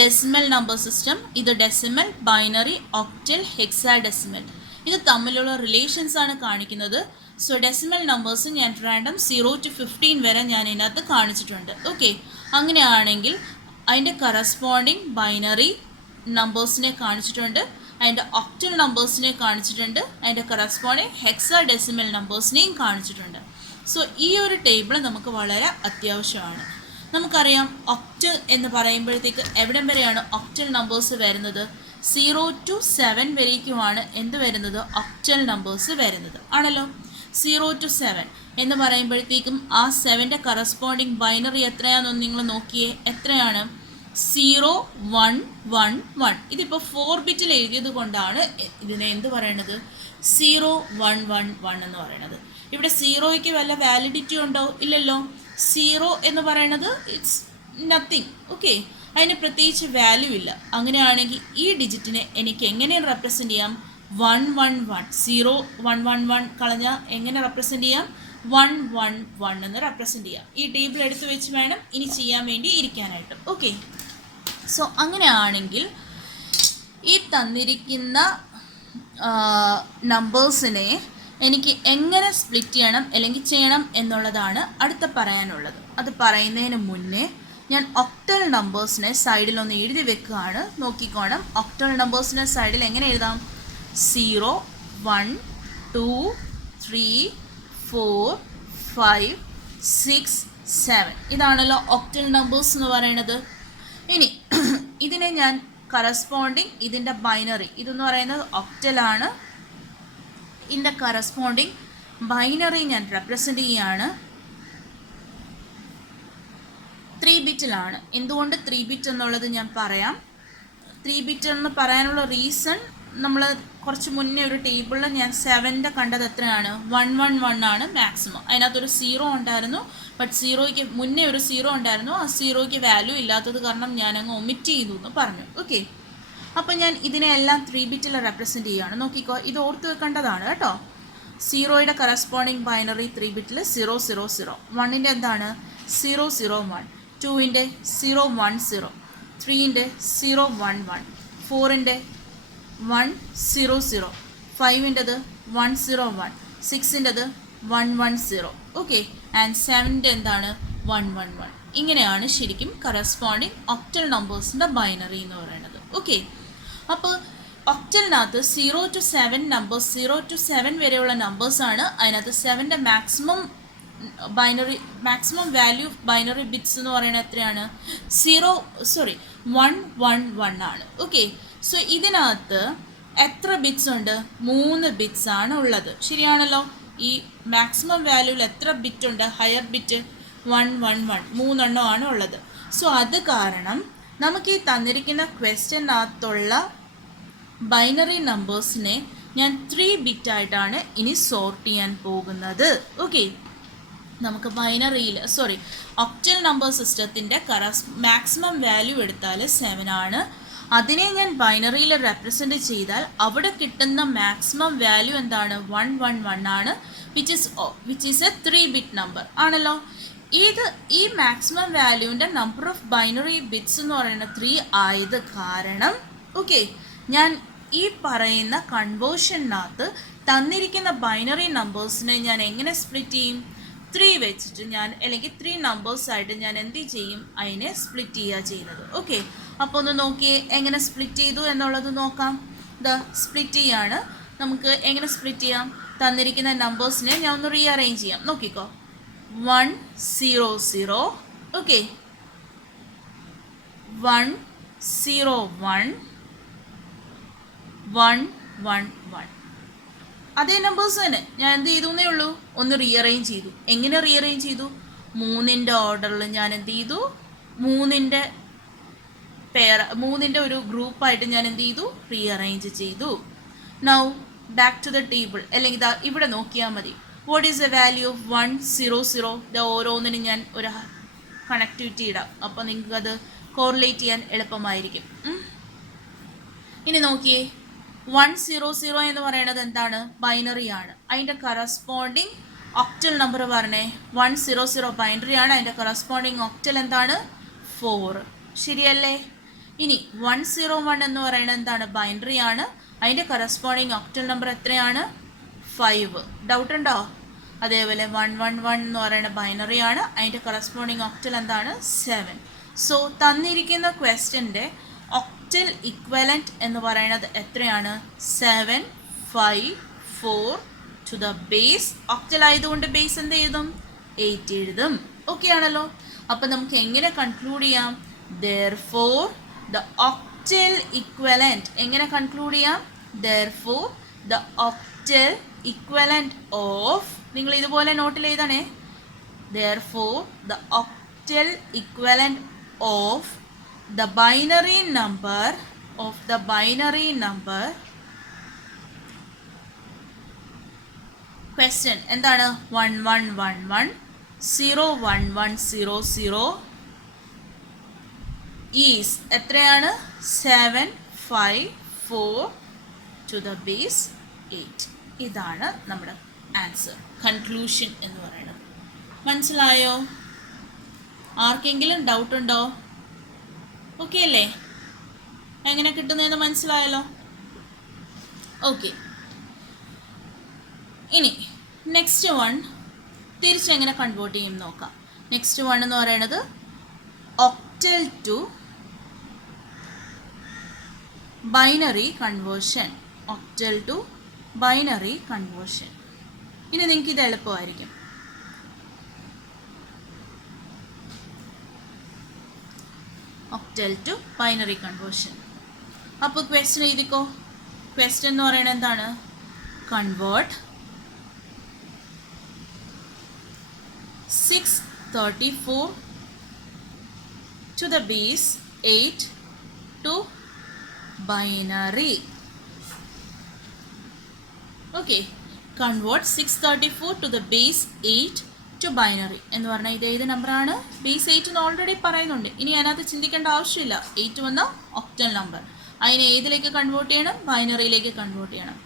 Decimal number system. ഇത് ഡെസിമൽ, ബൈനറി, ഒക്ടൽ, ഹെക്സാഡെസിമൽ. ഇത് തമ്മിലുള്ള റിലേഷൻസ് ആണ് കാണിക്കുന്നത്. സോ ഡെസിമൽ നമ്പേഴ്സ് ഞാൻ റാൻഡം 0 to 15 വരെ ഞാൻ ഇതിനകത്ത് കാണിച്ചിട്ടുണ്ട്. ഓക്കെ, അങ്ങനെയാണെങ്കിൽ അതിൻ്റെ കറസ്പോണ്ടിങ് ബൈനറി നമ്പേഴ്സിനെ കാണിച്ചിട്ടുണ്ട്, അതിൻ്റെ ഒക്ടൽ നമ്പേഴ്സിനെ കാണിച്ചിട്ടുണ്ട്, അതിൻ്റെ കറസ്പോണ്ടിങ് ഹെക്സാഡെസിമൽ നമ്പേഴ്സിനെയും കാണിച്ചിട്ടുണ്ട്. സോ ഈ ഒരു ടേബിൾ നമുക്ക് വളരെ അത്യാവശ്യമാണ്. നമുക്കറിയാം ഒക്ടൽ എന്ന് പറയുമ്പോഴത്തേക്ക് എവിടം വരെയാണ് ഒക്ടൽ നമ്പേഴ്സ് വരുന്നത്? 0 to 7 വരേക്കുമാണ് എന്ത് വരുന്നത്? ഒക്ടൽ നമ്പേഴ്സ് വരുന്നത് ആണല്ലോ. 0 to 7 എന്ന് പറയുമ്പോഴത്തേക്കും ആ 7ൻ്റെ കറസ്പോണ്ടിങ് ബൈനറി എത്രയാണെന്ന് നിങ്ങൾ നോക്കിയേ. എത്രയാണ്? 0 1 1 1. ഇതിപ്പോൾ 4 ബിറ്റിൽ എഴുതിയത് കൊണ്ടാണ് ഇതിനെ എന്ത് പറയണത്? 0 1 1 1 എന്ന് പറയുന്നത്. ഇവിടെ 0യ്ക്ക് വല്ല വാലിഡിറ്റി ഉണ്ടോ? ഇല്ലല്ലോ. 0 എന്ന് പറയുന്നത് ഇറ്റ്സ് നത്തിങ്. ഓക്കെ, അതിന് പ്രത്യേകിച്ച് വാല്യൂ ഇല്ല. അങ്ങനെയാണെങ്കിൽ ഈ ഡിജിറ്റിനെ എനിക്ക് എങ്ങനെ റെപ്രസെൻ്റ് ചെയ്യാം? 1 1 1. 0 1 1 1 കളഞ്ഞാൽ എങ്ങനെ റെപ്രസെൻ്റ് ചെയ്യാം? 1 1 1 എന്ന് റെപ്രസെൻ്റ് ചെയ്യാം. ഈ ടേബിൾ എടുത്ത് വെച്ച് വേണം ഇനി ചെയ്യാൻ വേണ്ടി ഇരിക്കാനായിട്ട്. ഓക്കെ, സോ അങ്ങനെയാണെങ്കിൽ ഈ തന്നിരിക്കുന്ന നമ്പേഴ്സിനെ എനിക്ക് എങ്ങനെ സ്പ്ലിറ്റ് ചെയ്യണം അല്ലെങ്കിൽ ചെയ്യണം എന്നുള്ളതാണ് അടുത്ത പറയാനുള്ളത്. അത് പറയുന്നതിന് മുന്നേ ഞാൻ ഒക്ടൽ നമ്പേഴ്സിനെ സൈഡിലൊന്ന് എഴുതി വെക്കുകയാണ്. നോക്കിക്കോണം. ഒക്ടൽ നമ്പേഴ്സിനെ സൈഡിൽ എങ്ങനെ എഴുതാം? 0 1 2 3 4 5 6 7. ഇതാണല്ലോ ഒക്ടൽ നമ്പേഴ്സ് എന്ന് പറയുന്നത്. ഇനി ഇതിനെ ഞാൻ കറസ്പോണ്ടിങ് ഇതിൻ്റെ ബൈനറി, ഇതെന്ന് പറയുന്നത് ഒക്ടലാണ്. ഇതിൻ്റെ കറസ്പോണ്ടിങ് ബൈനറി ഞാൻ റെപ്രസെൻ്റ് ചെയ്യുകയാണ് 3 ബിറ്റിലാണ്. എന്തുകൊണ്ട് 3 ബിറ്റ് എന്നുള്ളത് ഞാൻ പറയാം. 3 ബിറ്റ് എന്ന് പറയാനുള്ള റീസൺ, നമ്മൾ കുറച്ച് മുന്നേ ഒരു ടേബിളിൽ ഞാൻ 7ൻ്റെ കണ്ടത് എത്രയാണ്? 1 1 1 ആണ് മാക്സിമം. അതിനകത്തൊരു 0 ഉണ്ടായിരുന്നു, ബട്ട് 0യ്ക്ക് മുന്നേ ഒരു 0 ഉണ്ടായിരുന്നു. ആ 0യ്ക്ക് വാല്യൂ ഇല്ലാത്തത് കാരണം ഞാനങ്ങ് ഒമിറ്റ് ചെയ്തു എന്ന് പറഞ്ഞു. ഓക്കെ, അപ്പോൾ ഞാൻ ഇതിനെ എല്ലാം 3 ബിറ്റിൽ റെപ്രസെൻ്റ് ചെയ്യുകയാണ്. നോക്കിക്കോ, ഇത് ഓർത്ത് വെക്കേണ്ടതാണ് കേട്ടോ. 0യുടെ കറസ്പോണ്ടിങ് ബൈനറി 3 ബിറ്റിൽ 0 0 0. 1ൻ്റെ എന്താണ്? 0 0 1. 2ൻ്റെ 0 1 0. 3ൻ്റെ 0 1 1. 4ൻ്റെ 1 0 0. 5ൻ്റെത് 1 0 1. 6ൻ്റെത് 1 1 0. ഓക്കെ, ആൻഡ് 7ൻ്റെ എന്താണ്? 1 1 1. ഇങ്ങനെയാണ് ശരിക്കും കറസ്പോണ്ടിങ് ഒക്ടൽ നമ്പേഴ്സിൻ്റെ ബൈനറി എന്ന് പറയുന്നത്. ഓക്കെ, അപ്പോൾ ഒക്ടലിനകത്ത് 0 to 7 നമ്പേഴ്സ്, 0 to 7 വരെയുള്ള നമ്പേഴ്സാണ്. അതിനകത്ത് 7ൻ്റെ മാക്സിമം വാല്യൂ ബൈനറി ബിറ്റ്സ് എന്ന് പറയുന്നത് എത്രയാണ്? 1 1 1 ആണ്. ഓക്കെ, സോ ഇതിനകത്ത് എത്ര ബിറ്റ്സ് ഉണ്ട്? 3 ബിറ്റ്സ് ആണ് ഉള്ളത്. ശരിയാണല്ലോ. ഈ മാക്സിമം വാല്യൂവിൽ എത്ര ബിറ്റ് ഉണ്ട്? ഹയർ ബിറ്റ് 1 1 1, 3 എണ്ണമാണ് ഉള്ളത്. സോ അത് കാരണം നമുക്ക് ഈ തന്നിരിക്കുന്ന ക്വസ്റ്റ്യനകത്തുള്ള ബൈനറി നമ്പേഴ്സിനെ ഞാൻ 3 ബിറ്റായിട്ടാണ് ഇനി സോർട്ട് ചെയ്യാൻ പോകുന്നത്. ഓക്കെ, നമുക്ക് ഒക്ടൽ നമ്പർ സിസ്റ്റത്തിൻ്റെ മാക്സിമം വാല്യൂ എടുത്താൽ 7 ആണ്. അതിനെ ഞാൻ ബൈനറിയിൽ റെപ്രസെൻ്റ് ചെയ്താൽ അവിടെ കിട്ടുന്ന മാക്സിമം വാല്യൂ എന്താണ്? 1 1 1 ആണ്, which is a 3 bit number ആണല്ലോ. ഈ മാക്സിമം വാല്യൂവിൻ്റെ നമ്പർ ഓഫ് ബൈനറി ബിറ്റ്സ് എന്ന് പറയുന്നത് 3 ആയത് കാരണം ഓക്കെ, ഞാൻ ഈ പറയുന്ന കൺവേർഷനകത്ത് തന്നിരിക്കുന്ന ബൈനറി നമ്പേഴ്സിനെ ഞാൻ എങ്ങനെ സ്പ്ലിറ്റ് ചെയ്യും? 3 വെച്ചിട്ട് ഞാൻ, അല്ലെങ്കിൽ 3 നമ്പേഴ്സായിട്ട് ഞാൻ എന്ത് ചെയ്യും? അതിനെ സ്പ്ലിറ്റ് ചെയ്യുക ചെയ്യുന്നത്. ഓക്കെ, അപ്പോൾ ഒന്ന് നോക്കിയേ എങ്ങനെ സ്പ്ലിറ്റ് ചെയ്തു എന്നുള്ളത് നോക്കാം. സ്പ്ലിറ്റ് ചെയ്യാണ്. നമുക്ക് എങ്ങനെ സ്പ്ലിറ്റ് ചെയ്യാം? തന്നിരിക്കുന്ന നമ്പേഴ്സിനെ ഞാൻ ഒന്ന് റീഅറേഞ്ച് ചെയ്യാം. നോക്കിക്കോ, 1 0 0 ഓക്കെ 1 0 1 1 1 1 അതേ നമ്പേഴ്സ് തന്നെ. ഞാൻ എന്ത് ചെയ്തു എന്നേ ഉള്ളൂ, ഒന്ന് റീഅറേഞ്ച് ചെയ്തു. എങ്ങനെ റീഅറേഞ്ച് ചെയ്തു? 3ൻ്റെ ഓർഡറിൽ ഞാൻ എന്ത് ചെയ്തു, 3ൻ്റെ ഒരു ഗ്രൂപ്പായിട്ട് ഞാൻ എന്ത് ചെയ്തു, റീഅറേഞ്ച് ചെയ്തു. Now back to the table, അല്ലെങ്കിൽ ഇവിടെ നോക്കിയാൽ മതി. What is the value of 1 0 0? ഓരോന്നിനും ഞാൻ ഒരു കണക്ടിവിറ്റി ഇടാം, അപ്പോൾ നിങ്ങൾക്കത് കോറിലേറ്റ് ചെയ്യാൻ എളുപ്പമായിരിക്കും. ഇനി നോക്കിയേ, 1 0 0 എന്ന് പറയുന്നത് എന്താണ്? ബൈനറി ആണ്. അതിൻ്റെ കറസ്പോണ്ടിങ് ഒക്ടൽ നമ്പർ പറഞ്ഞേ. 1 0 0 ബൈനറി ആണ്, അതിൻ്റെ കറസ്പോണ്ടിങ് ഒക്ടൽ എന്താണ്? 4. ശരിയല്ലേ? ഇനി 1 0 1 എന്ന് പറയുന്നത് എന്താണ്? ബൈനറി ആണ്, അതിൻ്റെ കറസ്പോണ്ടിങ് ഒക്ടൽ നമ്പർ എത്രയാണ്? 5. ഡൗട്ട് ഉണ്ടോ? അതേപോലെ 1 1 1 എന്ന് പറയുന്നത് ബൈനറി ആണ്, അതിൻ്റെ കറസ്പോണ്ടിങ് ഒക്ടൽ എന്താണ്? 7. സോ തന്നിരിക്കുന്ന ക്വസ്റ്റ്യൻ്റെ ഒക്ടൽ ഇക്വലൻറ്റ് എന്ന് പറയുന്നത് എത്രയാണ്? 7 5 4 ടു ദ ബേസ്. ഒക്ടൽ ആയതുകൊണ്ട് ബേസ് എന്ത് എഴുതും? 8 എഴുതും. ഓക്കെ ആണല്ലോ? അപ്പം നമുക്ക് എങ്ങനെ കൺക്ലൂഡ് ചെയ്യാം? Therefore the octal equivalent എങ്ങനെ കൺക്ലൂഡ് ചെയ്യാം? Therefore the octal equivalent of, നിങ്ങൾ ഇതുപോലെ നോട്ടിൽ എഴുതണേ. Therefore the octal equivalent of the binary number question എന്താണ്? 1 1 1 1 0 1 1 0 0 is എത്രയാണ്? 7 5 4 to the base 8. ഇതാണ് നമ്മുടെ ആൻസർ, കൺക്ലൂഷൻ എന്ന് പറയുന്നത്. മനസ്സിലായോ? ആർക്കെങ്കിലും ഡൗട്ട് ഉണ്ടോ? ഓക്കെ അല്ലേ? എങ്ങനെ കിട്ടുന്നതെന്ന് മനസ്സിലായല്ലോ? ഓക്കെ. ഇനി നെക്സ്റ്റ് വൺ തിരിച്ചെങ്ങനെ കൺവേർട്ട് ചെയ്യും നോക്കാം. നെക്സ്റ്റ് വൺ എന്ന് പറയുന്നത് octal to binary conversion. Octal to binary conversion. ഇനി നിങ്ങൾക്ക് ഇത് എളുപ്പമായിരിക്കും. Octal to binary conversion. അപ്പോൾ ക്വസ്റ്റ്യൻ എഴുതിക്കോ. ക്വസ്റ്റ്യൻ എന്ന് പറയുന്നത് എന്താണ്? Convert 634 to the base 8 to binary. Okay, convert 634 to the base 8 to binary എന്ന് പറഞ്ഞാൽ ഇത് ഏത് നമ്പറാണ്? ബേസ് 8 എന്ന് ഓൾറെഡി പറയുന്നുണ്ട്. ഇനി അതിനകത്ത് ചിന്തിക്കേണ്ട ആവശ്യമില്ല. 8 വന്ന ഒക്ടൽ നമ്പർ, അതിനെ ഏതിലേക്ക് കൺവേർട്ട് ചെയ്യണം? ബൈനറിയിലേക്ക് കൺവേർട്ട് ചെയ്യണം.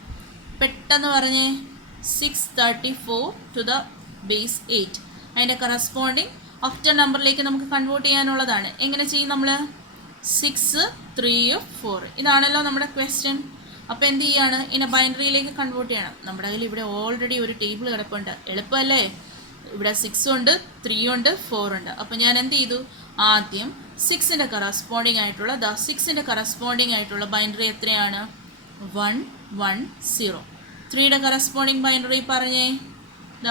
പെട്ടെന്ന് പറഞ്ഞേ. 634 to the base 8, അതിൻ്റെ കറസ്പോണ്ടിങ് ഒക്ടൽ നമ്പറിലേക്ക് നമുക്ക് കൺവേർട്ട് ചെയ്യാനുള്ളതാണ്. എങ്ങനെ ചെയ്യും നമ്മൾ? 6 3 4. ഇതാണല്ലോ നമ്മുടെ ക്വസ്റ്റ്യൻ. അപ്പോൾ എന്ത് ചെയ്യാണ്? ഇതിനെ ബൈനറിയിലേക്ക് കൺവേർട്ട് ചെയ്യണം. നമ്മുടെ കയ്യിൽ ഇവിടെ ഓൾറെഡി ഒരു ടേബിൾ കിടപ്പുണ്ട്. എളുപ്പമല്ലേ? ഇവിടെ 6 ഉണ്ട്, 3 ഉണ്ട്, 4 ഉണ്ട്. അപ്പോൾ ഞാൻ എന്ത് ചെയ്തു? ആദ്യം 6ൻ്റെ കറസ്പോണ്ടിങ് ആയിട്ടുള്ള 6ൻ്റെ കറസ്പോണ്ടിങ് ആയിട്ടുള്ള ബൈനറി എത്രയാണ്? 1 1 0. 3യുടെ കറസ്പോണ്ടിങ് ബൈനറി പറഞ്ഞേ.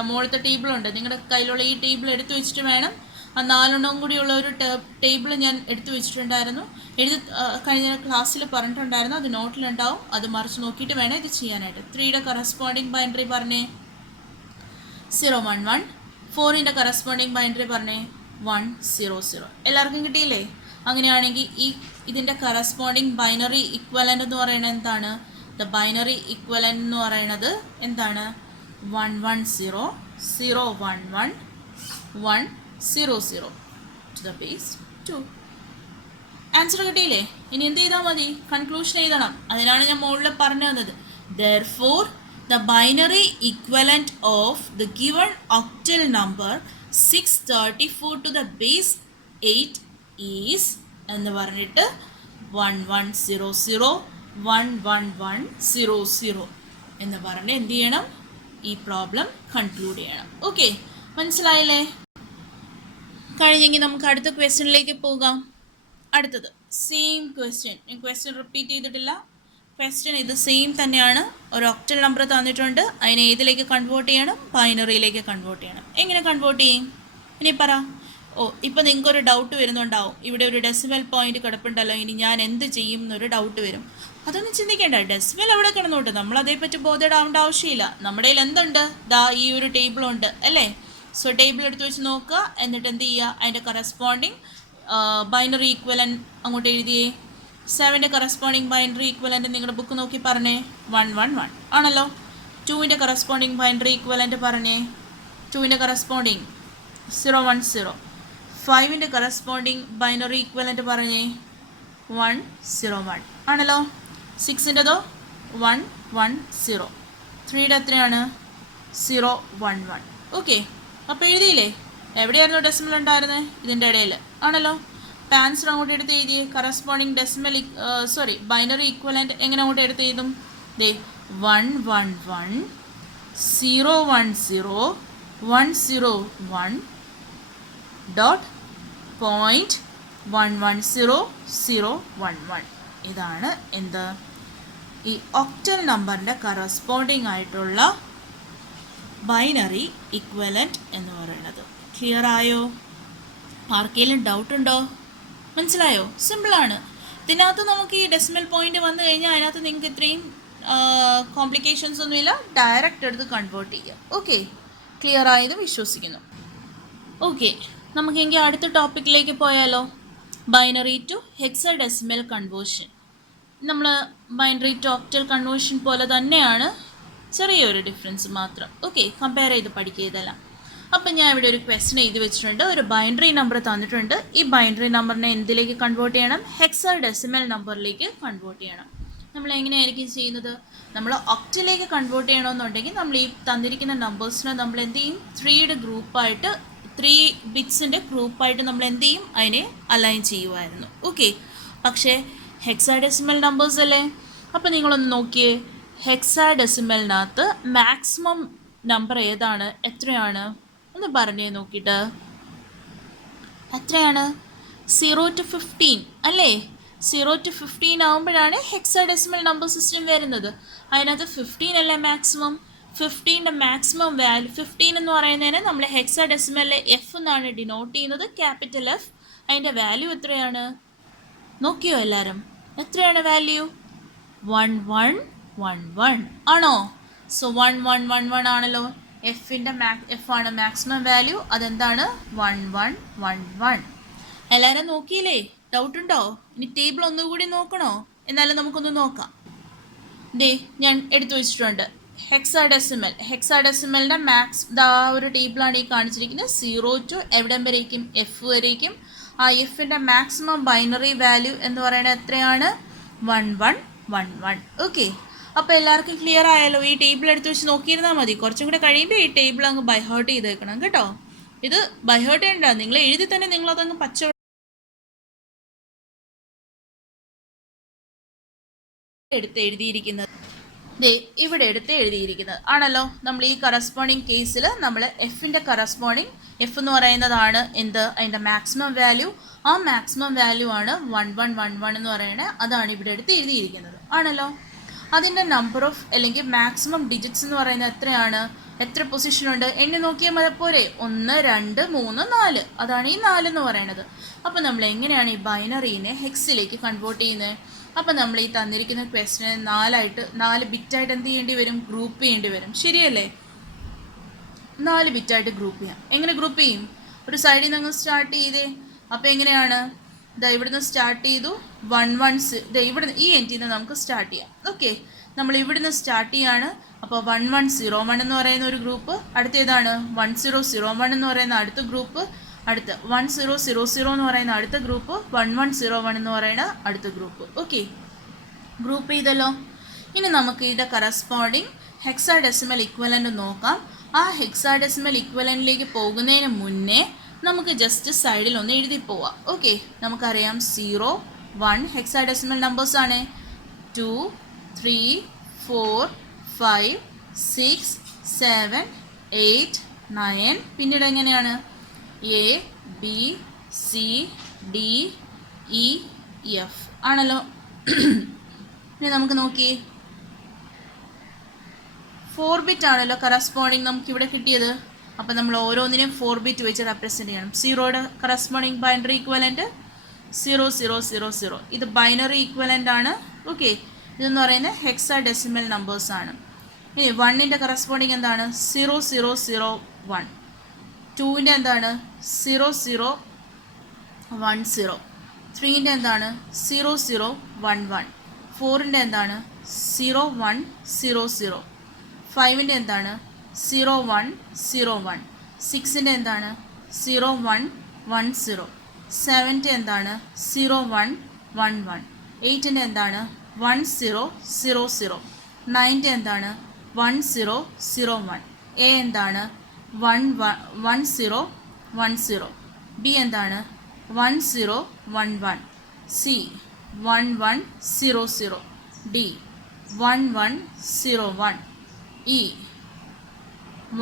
മുകളിലത്തെ ടേബിളുണ്ട്, നിങ്ങളുടെ കയ്യിലുള്ള ഈ ടേബിൾ എടുത്തു വെച്ചിട്ട് വേണം. ആ 4 കൂടിയുള്ള ഒരു ടേബിൾ ഞാൻ എടുത്തു വെച്ചിട്ടുണ്ടായിരുന്നു. കഴിഞ്ഞ ക്ലാസ്സിൽ പറഞ്ഞിട്ടുണ്ടായിരുന്നു, അത് നോട്ടിലുണ്ടാവും. അത് മറിച്ച് നോക്കിയിട്ട് വേണം ഇത് ചെയ്യാനായിട്ട്. 3യുടെ കറസ്പോണ്ടിങ് ബൈനറി പറഞ്ഞേ 0 1 1. 4ൻ്റെ കറസ്പോണ്ടിങ് ബൈനറി പറഞ്ഞേ 1 0 0. എല്ലാവർക്കും കിട്ടിയില്ലേ? അങ്ങനെയാണെങ്കിൽ ഇതിൻ്റെ കറസ്പോണ്ടിങ് ബൈനറി ഇക്വലൻ്റ് എന്ന് പറയുന്നത് എന്താണ്? ദ ബൈനറി ഇക്വലൻ്റ് എന്ന് പറയുന്നത് എന്താണ്? 1 1 0 0 1 1 1 0 0 to the base 2. ആൻസർ കിട്ടിയില്ലേ? ഇനി എന്ത് ചെയ്താൽ മതി? കൺക്ലൂഷൻ എഴുതണം. അതിനാണ് ഞാൻ മുകളിൽ പറഞ്ഞു തന്നത്. Therefore the binary equivalent of the given octal number 634 to the base 8 is എന്ന് പറഞ്ഞിട്ട് 1 1 0 0 1 1 1 0 0 എന്ന് പറഞ്ഞ് എന്ത് ചെയ്യണം? ഈ പ്രോബ്ലം കൺക്ലൂഡ് ചെയ്യണം. ഓക്കെ, മനസ്സിലായില്ലേ? കഴിഞ്ഞെങ്കിൽ നമുക്ക് അടുത്ത ക്വസ്റ്റ്യനിലേക്ക് പോകാം. അടുത്തത് സെയിം ക്വസ്റ്റ്യൻ. ഞാൻ ക്വസ്റ്റ്യൻ റിപ്പീറ്റ് ചെയ്തിട്ടില്ല. ക്വസ്റ്റ്യൻ ഇത് സെയിം തന്നെയാണ്. ഒരു ഒക്ടൽ നമ്പർ തന്നിട്ടുണ്ട്, അതിനെ ഏതിലേക്ക് കൺവേർട്ട് ചെയ്യണം? ബൈനറിയിലേക്ക് കൺവേർട്ട് ചെയ്യണം. എങ്ങനെ കൺവേർട്ട് ചെയ്യും? ഇനി പറ. ഇപ്പം നിങ്ങൾക്കൊരു ഡൗട്ട് വരുന്നുണ്ടാവും, ഇവിടെ ഒരു ഡെസിമൽ പോയിന്റ് കിടപ്പുണ്ടല്ലോ, ഇനി ഞാൻ എന്ത് ചെയ്യും എന്നൊരു ഡൗട്ട് വരും. അതൊന്നും ചിന്തിക്കേണ്ട, ഡെസിമൽ എവിടെ കിടന്നോട്ട്, നമ്മൾ അതേപ്പറ്റി ബോധേടാവേണ്ട ആവശ്യമില്ല. നമ്മുടെ കയ്യിൽ എന്തുണ്ട്, ദാ ഈ ഒരു ടേബിളുണ്ട് അല്ലേ. സോ ടേബിൾ എടുത്ത് വെച്ച് നോക്കുക, എന്നിട്ട് എന്ത് ചെയ്യുക, അതിൻ്റെ കറസ്പോണ്ടിങ് ബൈനറി ഈക്വലൻറ്റ് അങ്ങോട്ട് എഴുതിയേ. 7ൻ്റെ കറസ്പോണ്ടിങ് ബൈനറി ഈക്വലൻറ്റ് നിങ്ങളുടെ ബുക്ക് നോക്കി പറഞ്ഞേ, 111 ആണല്ലോ. 2ൻ്റെ കറസ്പോണ്ടിങ് ബൈനറി ഈക്വലൻറ്റ് പറഞ്ഞേ, 2ൻ്റെ കറസ്പോണ്ടിങ് 010. 5ൻ്റെ കറസ്പോണ്ടിങ് ബൈനറി ഈക്വലൻറ്റ് പറഞ്ഞേ, 101 ആണല്ലോ. 6ൻ്റെതോ 110. 3യുടെ എത്രയാണ്, 011. ഓക്കെ, അപ്പോൾ എഴുതിയില്ലേ. എവിടെയായിരുന്നു ഡെസിമൽ ഉണ്ടായിരുന്നത്, ഇതിൻ്റെ ഇടയിൽ ആണല്ലോ. അപ്പോൾ ആൻസർ അങ്ങോട്ട് എടുത്ത് എഴുതിയേ. കറസ്പോണ്ടിങ് ഡെസിമൽ ബൈനറി ഈക്വലൻറ്റ് എങ്ങനെ അങ്ങോട്ട് എടുത്ത് എഴുതും, ദേ 111 010 101 .110011. ഇതാണ് എന്ത്, ഈ ഒക്ടൽ നമ്പറിൻ്റെ കറസ്പോണ്ടിങ് ആയിട്ടുള്ള ബൈനറി ഇക്വലൻറ്റ് എന്ന് പറയുന്നത്. ക്ലിയർ ആയോ? ആർക്കെങ്കിലും ഡൗട്ട് ഉണ്ടോ? മനസ്സിലായോ? സിമ്പിളാണ്. ഇതിനകത്ത് നമുക്ക് ഈ ഡെസിമൽ പോയിന്റ് വന്നു കഴിഞ്ഞാൽ അതിനകത്ത് നിങ്ങൾക്ക് ഇത്രയും കോംപ്ലിക്കേഷൻസ് ഒന്നുമില്ല, ഡയറക്റ്റ് എടുത്ത് കൺവേർട്ട് ചെയ്യാം. ഓക്കെ, ക്ലിയർ ആയെന്ന് വിശ്വസിക്കുന്നു. ഓക്കെ, നമുക്കെങ്കിൽ അടുത്ത ടോപ്പിക്കിലേക്ക് പോയാലോ. Binary to hexadecimal conversion. നമ്മൾ ബൈനറി ടു ഒക്ടൽ കൺവേർഷൻ പോലെ തന്നെയാണ്, ചെറിയൊരു ഡിഫറൻസ് മാത്രം. ഓക്കെ, കമ്പയർ ചെയ്ത് പഠിക്കുക ഇതെല്ലാം. അപ്പം ഞാൻ ഇവിടെ ഒരു ക്വസ്റ്റ്യൻ എഴുതി വെച്ചിട്ടുണ്ട്. ഒരു ബൈനറി നമ്പർ തന്നിട്ടുണ്ട്. ഈ ബൈനറി നമ്പറിനെ എന്തിലേക്ക് കൺവേർട്ട് ചെയ്യണം, ഹെക്സാഡെസിമൽ നമ്പറിലേക്ക് കൺവേർട്ട് ചെയ്യണം. നമ്മൾ എങ്ങനെയായിരിക്കും ചെയ്യുന്നത്, നമ്മൾ ഒക്ടലിലേക്ക് കൺവേർട്ട് ചെയ്യണമെന്നുണ്ടെങ്കിൽ നമ്മൾ ഈ തന്നിരിക്കുന്ന നമ്പേഴ്സിനെ നമ്മൾ എന്ത് ചെയ്യും, 3യുടെ ഗ്രൂപ്പായിട്ട് 3 ബിറ്റ്സിൻ്റെ ഗ്രൂപ്പായിട്ട് നമ്മൾ എന്ത് ചെയ്യും, അതിനെ അലൈൻ ചെയ്യുമായിരുന്നു. ഓക്കെ, പക്ഷേ ഹെക്സാഡെസിമൽ നമ്പേഴ്സ് അല്ലേ. അപ്പോൾ നിങ്ങളൊന്ന് നോക്കിയേ, ഹെക്സാഡെസിമലിനകത്ത് മാക്സിമം നമ്പർ ഏതാണ്, എത്രയാണ് ഒന്ന് പറഞ്ഞേ നോക്കിയിട്ട്. എത്രയാണ്, 0 to 15 അല്ലേ. 0 to 15 ആകുമ്പോഴാണ് ഹെക്സാഡെസിമൽ നമ്പർ സിസ്റ്റം വരുന്നത്. അതിനകത്ത് 15 അല്ലേ മാക്സിമം. 15ൻ്റെ മാക്സിമം വാല്യൂ 15 എന്ന് പറയുന്നതിന് നമ്മൾ ഹെക്സാഡെസിമലിലെ എഫ് എന്നാണ് ഡിനോട്ട് ചെയ്യുന്നത്, ക്യാപിറ്റൽ എഫ്. അതിൻ്റെ വാല്യൂ എത്രയാണ് നോക്കിയോ എല്ലാവരും, എത്രയാണ് വാല്യൂ, 1111 ആണോ. സോ 1111 ആണല്ലോ. എഫിൻ്റെ എഫ് ആണ് മാക്സിമം വാല്യൂ, അതെന്താണ് 1111. എല്ലാവരും നോക്കിയില്ലേ, ഡൗട്ട് ഉണ്ടോ? ഇനി ടേബിൾ ഒന്നുകൂടി നോക്കണോ? എന്നാലും നമുക്കൊന്ന് നോക്കാം. ദേ ഞാൻ എടുത്തു വെച്ചിട്ടുണ്ട് ഹെക്സാഡെസിമലിൻ്റെ ഒരു ടേബിളാണ് ഈ കാണിച്ചിരിക്കുന്നത്. 0 to എവിടം വരേക്കും, എഫ് വരേക്കും. ആ എഫിൻ്റെ മാക്സിമം ബൈനറി വാല്യൂ എന്ന് പറയുന്നത് എത്രയാണ്, 1111. ഓക്കെ, അപ്പോൾ എല്ലാവർക്കും ക്ലിയർ ആയല്ലോ. ഈ ടേബിൾ എടുത്ത് വെച്ച് നോക്കിയിരുന്നാൽ മതി. കുറച്ചും കൂടെ കഴിയുമ്പോൾ ഈ ടേബിൾ അങ്ങ് ബൈഹേർട്ട് ചെയ്ത് വെക്കണം കേട്ടോ. ഇത് ബൈഹേർട്ട് ചെയ്യണ്ട, നിങ്ങൾ എഴുതി തന്നെ നിങ്ങളതങ്ങ് പച്ച എടുത്ത് എഴുതിയിരിക്കുന്നത്. ഇവിടെ എടുത്ത് എഴുതിയിരിക്കുന്നത് ആണല്ലോ. നമ്മൾ ഈ കറസ്പോണ്ടിങ് കേസിൽ നമ്മൾ എഫിൻ്റെ കറസ്പോണ്ടിങ് എഫ് എന്ന് പറയുന്നതാണ് എന്ത്, അതിൻ്റെ മാക്സിമം വാല്യൂ. ആ മാക്സിമം വാല്യൂ ആണ് 1111 എന്ന് പറയുന്നത്. അതാണ് ഇവിടെ എടുത്ത് എഴുതിയിരിക്കുന്നത് ആണല്ലോ. അതിൻ്റെ നമ്പർ ഓഫ് അല്ലെങ്കിൽ മാക്സിമം ഡിജിറ്റ്സ് എന്ന് പറയുന്നത് എത്രയാണ്, എത്ര പൊസിഷനുണ്ട് എണ്ണി നോക്കിയാൽ മതി പോരെ. 1 2 3 4, അതാണ് ഈ 4 എന്ന് പറയുന്നത്. അപ്പോൾ നമ്മൾ എങ്ങനെയാണ് ഈ ബൈനറീനെ ഹെക്സിലേക്ക് കൺവേർട്ട് ചെയ്യുന്നത്? അപ്പോൾ നമ്മൾ ഈ തന്നിരിക്കുന്ന ക്വസ്റ്റിനെ 4 ബിറ്റായിട്ട് എന്ത് ചെയ്യേണ്ടി വരും, ഗ്രൂപ്പ് ചെയ്യേണ്ടി വരും. ശരിയല്ലേ, 4 ബിറ്റായിട്ട് ഗ്രൂപ്പ് ചെയ്യാം. എങ്ങനെ ഗ്രൂപ്പ് ചെയ്യും, ഒരു സൈഡിൽ നിന്ന് സ്റ്റാർട്ട് ചെയ്തേ. അപ്പോൾ എങ്ങനെയാണ്, ഇതാ ഇവിടുന്ന് സ്റ്റാർട്ട് ചെയ്തു 110, ഇവിടുന്ന് ഈ എൻഡിൽ നിന്ന് നമുക്ക് സ്റ്റാർട്ട് ചെയ്യാം. ഓക്കെ, നമ്മൾ ഇവിടുന്ന് സ്റ്റാർട്ട് ചെയ്യാണ്. അപ്പോൾ 1101 എന്ന് പറയുന്ന ഒരു ഗ്രൂപ്പ്, അടുത്ത ഏതാണ് 1001 എന്ന് പറയുന്ന അടുത്ത ഗ്രൂപ്പ്, അടുത്ത് 1000 എന്ന് പറയുന്ന അടുത്ത ഗ്രൂപ്പ്, 1101 എന്ന് പറയുന്ന അടുത്ത ഗ്രൂപ്പ്. ഓക്കെ, ഗ്രൂപ്പ് ചെയ്തല്ലോ. ഇനി നമുക്ക് ഇതിൻ്റെ കറസ്പോണ്ടിങ് ഹെക്സാഡെസിമൽ ഇക്വലൻ്റ് നോക്കാം. ആ ഹെക്സാഡെസിമൽ ഇക്വലൻറ്റിലേക്ക് പോകുന്നതിന് മുന്നേ നമുക്ക് ജസ്റ്റ് സൈഡിൽ ഒന്ന് എഴുതി പോവാം. ഓക്കെ, നമുക്കറിയാം 0 1 ഹെക്സാഡെസിമൽ നമ്പേഴ്സാണ്. 2 3 4 5 6 7 8 9. പിന്നീട് എങ്ങനെയാണ് A B C D E F ആണല്ലോ. ഇനി നമുക്ക് നോക്കിയേ, 4 ബിറ്റ് ആണല്ലോ കറസ്പോണ്ടിങ് നമുക്കിവിടെ കിട്ടിയത്. അപ്പോൾ നമ്മൾ ഓരോന്നിനും 4 ബിറ്റ് വെച്ച് റെപ്രസെൻറ്റ് ചെയ്യണം. സീറോയുടെ കറസ്പോണ്ടിങ് ബൈനറി ഈക്വലൻറ്റ് 0000. ഇത് ബൈനറി ഈക്വലൻ്റ് ആണ്. ഓക്കെ, ഇതെന്ന് പറയുന്നത് ഹെക്സാഡെസിമൽ നമ്പേഴ്സാണ്. ഇനി 1ൻ്റെ കറസ്പോണ്ടിങ് എന്താണ്? 0001. 2ൻ്റെ എന്താണ്? 0010. 3ൻ്റെ എന്താണ്? 0011. 4ൻ്റെ എന്താണ്? 0100. 5ൻ്റെ എന്താണ്? 0101. 6ൻ്റെ എന്താണ്? 0110. 7ൻ്റെ എന്താണ്? 0111. 8ൻ്റെ എന്താണ്? 1000. 9ൻ്റെ എന്താണ്? 1001. എ എന്താണ്? 1010. ബി എന്താണ്? 1011. C 1100. D 1101. E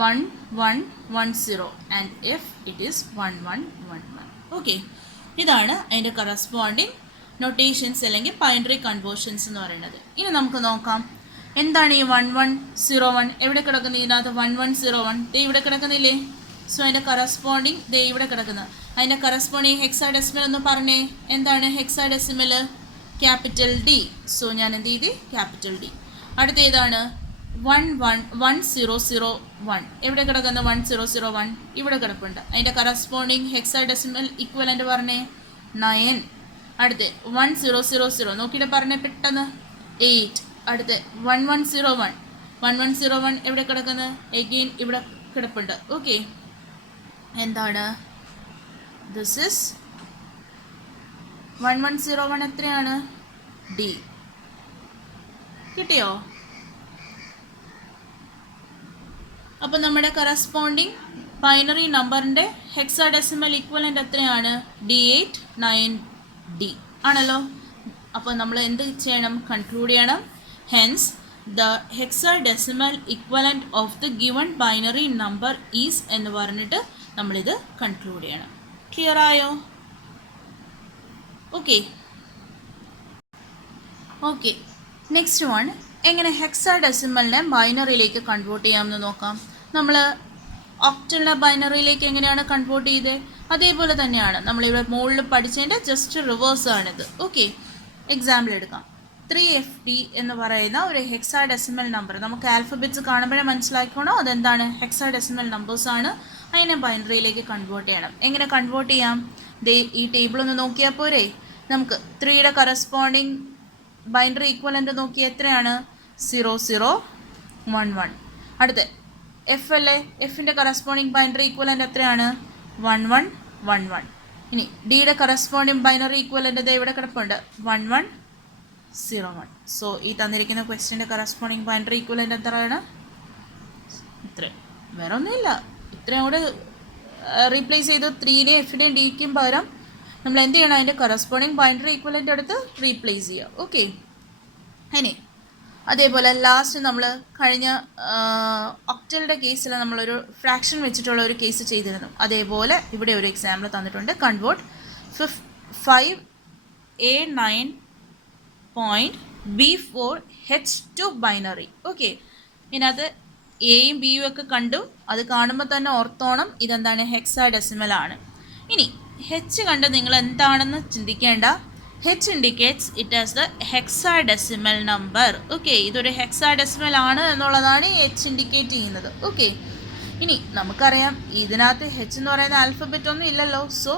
1110 and F it is 1111. Okay, ഇതാണ് അതിൻ്റെ കറസ്പോണ്ടിങ് നൊട്ടേഷൻസ് അല്ലെങ്കിൽ ബൈനറി കൺവേർഷൻസ് എന്ന് പറയുന്നത്. ഇനി നമുക്ക് നോക്കാം എന്താണ് ഈ 1101. എവിടെ കിടക്കുന്നത്? ഇതിനകത്ത് 1101 ദേ ഇവിടെ കിടക്കുന്നില്ലേ? സോ അതിൻ്റെ കറസ്പോണ്ടിങ് ദേ ഇവിടെ കിടക്കുന്നത്. അതിൻ്റെ കറസ്പോണ്ടിങ് ഹെക്സാഡെസിമൽ എന്ന് പറഞ്ഞേ. എന്താണ് ഹെക്സാഡെസിമൽ? Capital D. സോ ഞാൻ എന്ത് ചെയ്ത്? Capital D. അടുത്ത ഏതാണ്? 1001. എവിടെ കിടക്കുന്ന 1001? ഇവിടെ കിടപ്പുണ്ട്. അതിൻ്റെ കറസ്പോണ്ടിങ് ഹെക്സാഡെസിമൽ ഇക്വലൻ്റ് പറഞ്ഞേ 9. അടുത്ത് 1000 നോക്കിയിട്ട് പറഞ്ഞേ പെട്ടെന്ന് 8. അടുത്ത് 1101. 1101 എവിടെ കിടക്കുന്നത്? എഗെയിൻ ഇവിടെ കിടപ്പുണ്ട്. ഓക്കെ, എന്താണ്? This is 1101. എത്രയാണ്? ഡി. കിട്ടിയോ? അപ്പോൾ നമ്മുടെ കറസ്പോണ്ടിങ് ബൈനറി നമ്പറിൻ്റെ ഹെക്സാഡെസിമൽ ഇക്വലൻ്റ് എത്രയാണ്? D8-9D ആണല്ലോ. അപ്പോൾ നമ്മൾ എന്ത് ചെയ്യണം? കൺക്ലൂഡ് ചെയ്യണം. Hence the hexadecimal equivalent of the given binary number is എന്ന് പറഞ്ഞിട്ട് നമ്മളിത് കൺക്ലൂഡ് ചെയ്യണം. ക്ലിയർ ആയോ? ഓക്കെ ഓക്കെ നെക്സ്റ്റ് വൺ, എങ്ങനെ ഹെക്സാഡെസിമലിനെ ബൈനറിയിലേക്ക് കൺവേർട്ട് ചെയ്യാമെന്ന് നോക്കാം. നമ്മൾ ഒക്ടലിനെ ബൈനറിയിലേക്ക് എങ്ങനെയാണ് കൺവേർട്ട് ചെയ്തത്? അതേപോലെ തന്നെയാണ് നമ്മളിവിടെ മുകളിൽ പഠിച്ചതിൻ്റെ ജസ്റ്റ് റിവേഴ്സാണിത്. ഓക്കെ, എക്സാമ്പിൾ എടുക്കാം. 3FD എന്ന് പറയുന്ന ഒരു ഹെക്സാഡെസിമൽ നമ്പർ നമുക്ക് ആൽഫബറ്റ്സ് കാണുമ്പോഴേ മനസ്സിലാക്കണോ അതെന്താണ്? ഹെക്സാഡെസിമൽ നമ്പേഴ്സാണ്. അതിനെ ബൈനറിയിലേക്ക് കൺവേർട്ട് ചെയ്യണം. എങ്ങനെ കൺവേർട്ട് ചെയ്യാം? ദേ ഈ ടേബിൾ ഒന്ന് നോക്കിയാൽ പോരെ? നമുക്ക് 3യുടെ കറസ്പോണ്ടിങ് ബൈനറി ഈക്വലൻ്റ് നോക്കിയാൽ എത്രയാണ്? 0011. അടുത്ത് എഫ് അല്ലേ? എഫിൻ്റെ കറസ്പോണ്ടിങ് ബൈനറി ഈക്വലൻ്റ് എത്രയാണ്? 1111. ഇനി ഡിയുടെ കറസ്പോണ്ടിങ് ബൈനറി ഈക്വലൻ്റ് ഇത് ഇവിടെ കിടപ്പുണ്ട് 1101. സോ ഈ തന്നിരിക്കുന്ന ക്വസ്റ്റ്യൻ്റെ കറസ്പോണ്ടിങ് ബൈനറി ഈക്വലൻ്റ് എത്രയാണ്? ഇത്ര, വേറെ ഒന്നുമില്ല. ഇത്രയും കൂടെ റീപ്ലേസ് ചെയ്ത് 3യുടെയും എഫിൻ്റെയും ഡിക്കും പകരം നമ്മൾ എന്ത് ചെയ്യണം? അതിൻ്റെ കറസ്പോണ്ടിങ് ബൈനറി ഈക്വലൻ്റ് എടുത്ത് റീപ്ലേസ് ചെയ്യുക. ഓക്കെ, ഇനി അതേപോലെ ലാസ്റ്റ് നമ്മൾ കഴിഞ്ഞ ഒക്ടലിൻ്റെ കേസിൽ നമ്മളൊരു ഫ്രാക്ഷൻ വെച്ചിട്ടുള്ള ഒരു കേസ് ചെയ്തിരുന്നു. അതേപോലെ ഇവിടെ ഒരു എക്സാമ്പിൾ തന്നിട്ടുണ്ട്. Convert 5A9.B4H to binary. Okay, ഇതിനകത്ത് എയും ബിയും ഒക്കെ കണ്ടു. അത് കാണുമ്പോൾ തന്നെ ഓർത്തോണം ഇതെന്താണ്? ഹെക്സാഡെസിമലാണ്. ഇനി H കണ്ട് നിങ്ങൾ എന്താണെന്ന് ചിന്തിക്കേണ്ട. H indicates it as the hexadecimal number. Okay, ഇതൊരു ഹെക്സാഡെസിമൽ ആണ് എന്നുള്ളതാണ് H ഇൻഡിക്കേറ്റ് ചെയ്യുന്നത്. ഓക്കെ, ഇനി നമുക്കറിയാം ഇതിനകത്ത് H എന്ന് പറയുന്ന ആൽഫബറ്റ് ഒന്നും ഇല്ലല്ലോ. സോ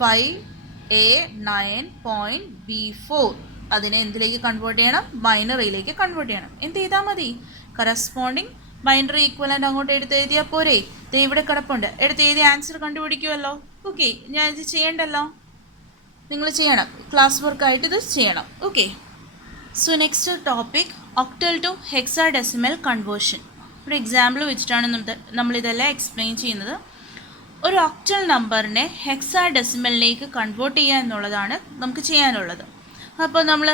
5A9.B4 അതിനെ എന്തിലേക്ക് കൺവേർട്ട് ചെയ്യണം? ബൈനറിയിലേക്ക് കൺവേർട്ട് ചെയ്യണം. എന്ത് ചെയ്താൽ മതി? കറസ്പോണ്ടിങ് ബൈനറി ഈക്വലൻ്റ് അങ്ങോട്ട് എടുത്ത് എഴുതിയാൽ പോരെ? ഇത് ഇവിടെ കിടപ്പുണ്ട്. എടുത്ത് എഴുതി ആൻസർ കണ്ടുപിടിക്കുമല്ലോ. ഓക്കെ, ഞാൻ ഇത് ചെയ്യണ്ടല്ലോ, നിങ്ങൾ ചെയ്യണം. ക്ലാസ് വർക്കായിട്ട് ഇത് ചെയ്യണം. Okay, so next topic octal to hexadecimal conversion. ഒരു എക്സാമ്പിൾ വെച്ചിട്ടാണ് നമ്മളിതെല്ലാം എക്സ്പ്ലെയിൻ ചെയ്യുന്നത്. ഒരു ഒക്ടൽ നമ്പറിനെ ഹെക്സാഡെസിമലിലേക്ക് കൺവേർട്ട് ചെയ്യുക എന്നുള്ളതാണ് നമുക്ക് ചെയ്യാനുള്ളത്. അപ്പോൾ നമ്മൾ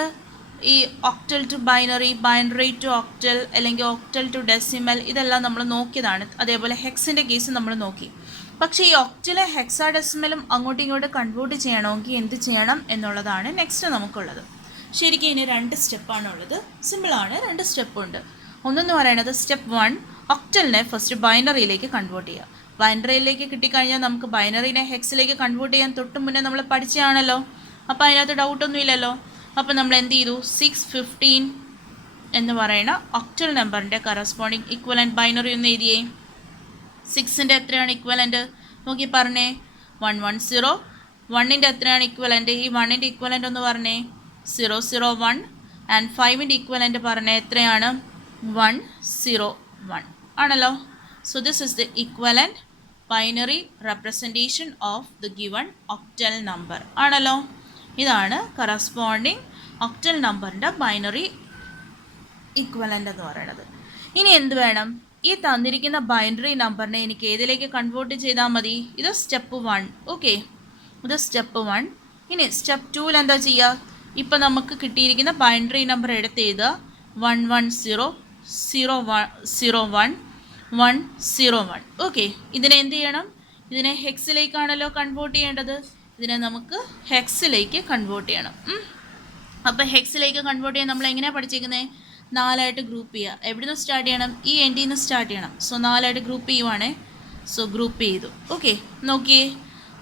ഈ octal to binary, binary to octal അല്ലെങ്കിൽ ഒക്ടൽ ടു ഡെസിമൽ ഇതെല്ലാം നമ്മൾ നോക്കിയതാണ്. അതേപോലെ ഹെക്സിൻ്റെ കേസ് നമ്മൾ നോക്കി. പക്ഷേ ഈ ഒക്ടലെ ഹെക്സാഡെസിമലും അങ്ങോട്ടും ഇങ്ങോട്ടും കൺവേർട്ട് ചെയ്യണമെങ്കിൽ എന്ത് ചെയ്യണം എന്നുള്ളതാണ് നെക്സ്റ്റ് നമുക്കുള്ളത്. ശരിക്കും ഇനി 2 സ്റ്റെപ്പാണുള്ളത്. സിമ്പിളാണ്, 2 സ്റ്റെപ്പുണ്ട്. ഒന്നെന്ന് പറയുന്നത് സ്റ്റെപ്പ് 1 ഒക്ടലിനെ ഫസ്റ്റ് ബൈനറിയിലേക്ക് കൺവേർട്ട് ചെയ്യുക. ബൈനറിയിലേക്ക് കിട്ടിക്കഴിഞ്ഞാൽ നമുക്ക് ബൈനറിനെ ഹെക്സിലേക്ക് കൺവേർട്ട് ചെയ്യാൻ തൊട്ട് മുന്നേ നമ്മൾ പഠിച്ചതാണല്ലോ. അപ്പോൾ അതിനകത്ത് ഡൗട്ടൊന്നും ഇല്ലല്ലോ. അപ്പോൾ നമ്മൾ എന്ത് ചെയ്തു, 615 എന്ന് പറയുന്ന ഒക്ടൽ നമ്പറിൻ്റെ കറസ്പോണ്ടിങ് ഇക്വലൻറ്റ് ബൈനറി ഒന്ന് എഴുതിയേ. 6ൻ്റെ എത്രയാണ് ഇക്വലൻറ്റ് നോക്കി പറഞ്ഞേ, 110. 1ൻ്റെ എത്രയാണ് ഇക്വലൻറ്റ്, ഈ 1ൻ്റെ ഇക്വലൻറ്റ് ഒന്ന് പറഞ്ഞേ, 001. ആൻഡ് 5ൻ്റെ ഇക്വലൻറ്റ് പറഞ്ഞേ എത്രയാണ്, 101 ആണല്ലോ. So this is the equivalent binary representation of the given octal number ആണല്ലോ. ഇതാണ് കറസ്പോണ്ടിങ് ഒക്ടൽ നമ്പറിൻ്റെ ബൈനറി ഇക്വലൻ്റ് എന്ന് പറയുന്നത്. ഇനി എന്ത് വേണം, ഈ തന്നിരിക്കുന്ന ബൈനറി നമ്പറിനെ എനിക്ക് ഏതിലേക്ക് കൺവേർട്ട് ചെയ്താൽ മതി, ഇത് സ്റ്റെപ്പ് 1. ഓക്കെ, ഇത് സ്റ്റെപ്പ് 1. ഇനി സ്റ്റെപ്പ് 2ൽ എന്താ ചെയ്യുക, ഇപ്പം നമുക്ക് കിട്ടിയിരിക്കുന്ന ബൈനറി നമ്പർ എടുത്ത് എഴുതുക, 1100101. ഓക്കെ, ഇതിനെ എന്ത് ചെയ്യണം, ഇതിനെ ഹെക്സിലേക്കാണല്ലോ കൺവേർട്ട് ചെയ്യേണ്ടത്. ഇതിനെ നമുക്ക് ഹെക്സിലേക്ക് കൺവേർട്ട് ചെയ്യണം. അപ്പോൾ ഹെക്സിലേക്ക് കൺവേർട്ട് ചെയ്യാൻ നമ്മൾ എങ്ങനെയാണ് പഠിച്ചേക്കുന്നത്, 4ആയിട്ട് ഗ്രൂപ്പ് ചെയ്യുക. എവിടെ നിന്ന് സ്റ്റാർട്ട് ചെയ്യണം, ഈ എൻഡിൽ നിന്ന് സ്റ്റാർട്ട് ചെയ്യണം. സോ 4ആയിട്ട് ഗ്രൂപ്പ് ചെയ്യുവാണേ. സോ ഗ്രൂപ്പ് ചെയ്തു. ഓക്കെ, നോക്കിയേ,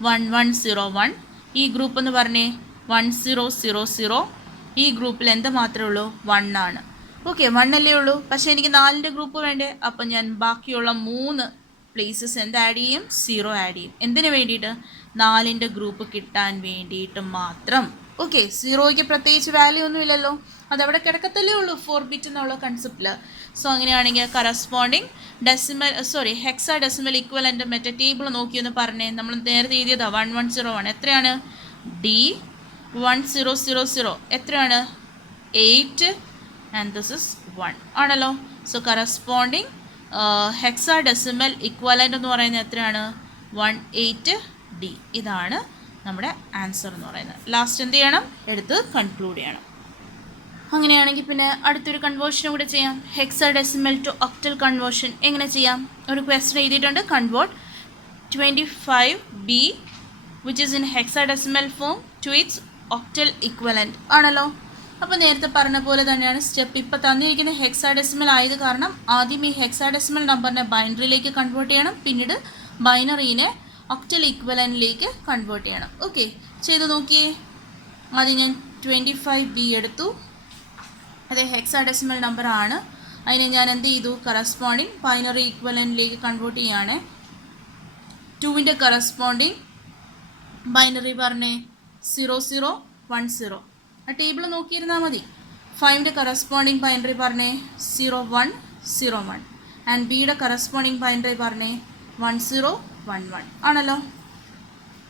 1101. ഈ ഗ്രൂപ്പ് എന്ന് പറഞ്ഞേ 1000. ഈ ഗ്രൂപ്പിൽ എന്ത് മാത്രമേ ഉള്ളൂ, 1 ആണ്. ഓക്കെ, 1 അല്ലേ ഉള്ളൂ. പക്ഷേ എനിക്ക് 4ൻ്റെ ഗ്രൂപ്പ് വേണ്ടേ. അപ്പം ഞാൻ ബാക്കിയുള്ള 3 പ്ലേസസ് എന്ത് ആഡ് ചെയ്യും, 0 ആഡ് ചെയ്യും. എന്തിനു വേണ്ടിയിട്ട്, 4ൻ്റെ ഗ്രൂപ്പ് കിട്ടാൻ വേണ്ടിയിട്ട് മാത്രം. ഓക്കെ, 0യ്ക്ക് പ്രത്യേകിച്ച് വാല്യൂ ഒന്നും ഇല്ലല്ലോ, അതവിടെ കിടക്കത്തല്ലേ ഉള്ളൂ 4 ബിറ്റ് എന്നുള്ള കൺസെപ്റ്റിൽ. സോ അങ്ങനെയാണെങ്കിൽ കറസ്പോണ്ടിങ് ഹെക്സാ ഡെസിമൽ ഇക്വലൻ്റ് മറ്റേ ടേബിൾ നോക്കിയൊന്ന് പറഞ്ഞേ. നമ്മൾ നേരത്തെ എഴുതിയതാ 1101 എത്രയാണ്, D1000 എത്രയാണ്, 8 ആൻഡ് ദിസ് ഇസ് 1 ആണല്ലോ. So corresponding hexa decimal equivalent എന്ന് പറയുന്നത് എത്രയാണ്, 18D. ഇതാണ് നമ്മുടെ ആൻസർ എന്ന് പറയുന്നത്. ലാസ്റ്റ് എന്ത് ചെയ്യണം, എടുത്ത് കൺക്ലൂഡ് ചെയ്യണം. അങ്ങനെയാണെങ്കിൽ പിന്നെ അടുത്തൊരു കൺവേർഷനും കൂടെ ചെയ്യാം, hexadecimal to octal conversion. എങ്ങനെ ചെയ്യാം, ഒരു ക്വസ്റ്റൻ എഴുതിയിട്ടുണ്ട്, convert 25B which is in hexadecimal form to its octal equivalent ആണല്ലോ. അപ്പോൾ നേരത്തെ പറഞ്ഞ പോലെ തന്നെയാണ് സ്റ്റെപ്പ്. ഇപ്പോൾ തന്നിരിക്കുന്ന ഹെക്സാ ഡെസിമൽ ആയത് കാരണം ആദ്യം ഈ ഹെക്സാ ഡെസിമൽ നമ്പറിനെ ബൈനറിയിലേക്ക് കൺവേർട്ട് ചെയ്യണം, പിന്നീട് ബൈനറീനെ ഒക്ടൽ ഇക്വലൻറ്റിലേക്ക് കൺവേർട്ട് ചെയ്യണം. ഓക്കെ, ചെയ്ത് നോക്കിയേ. ആദ്യം ഞാൻ 25B എടുത്തു, അത് ഹെക്സാ ഡെസിമൽ നമ്പർ ആണ്. അതിനെ ഞാൻ എന്ത് ചെയ്തു, കറസ്പോണ്ടിങ് ബൈനറി ഇക്വലൻറ്റിലേക്ക് കൺവേർട്ട് ചെയ്യുകയാണ്. 2ൻ്റെ കറസ്പോണ്ടിങ് ബൈനറി പറഞ്ഞേ 0010. ആ ടേബിൾ നോക്കിയിരുന്നാൽ മതി. 5ൻ്റെ കറസ്പോണ്ടിങ് ബൈനറി പറഞ്ഞേ 0101. ആൻഡ് ബിയുടെ കറസ്പോണ്ടിങ് ബൈനറി പറഞ്ഞേ 1011 ആണല്ലോ.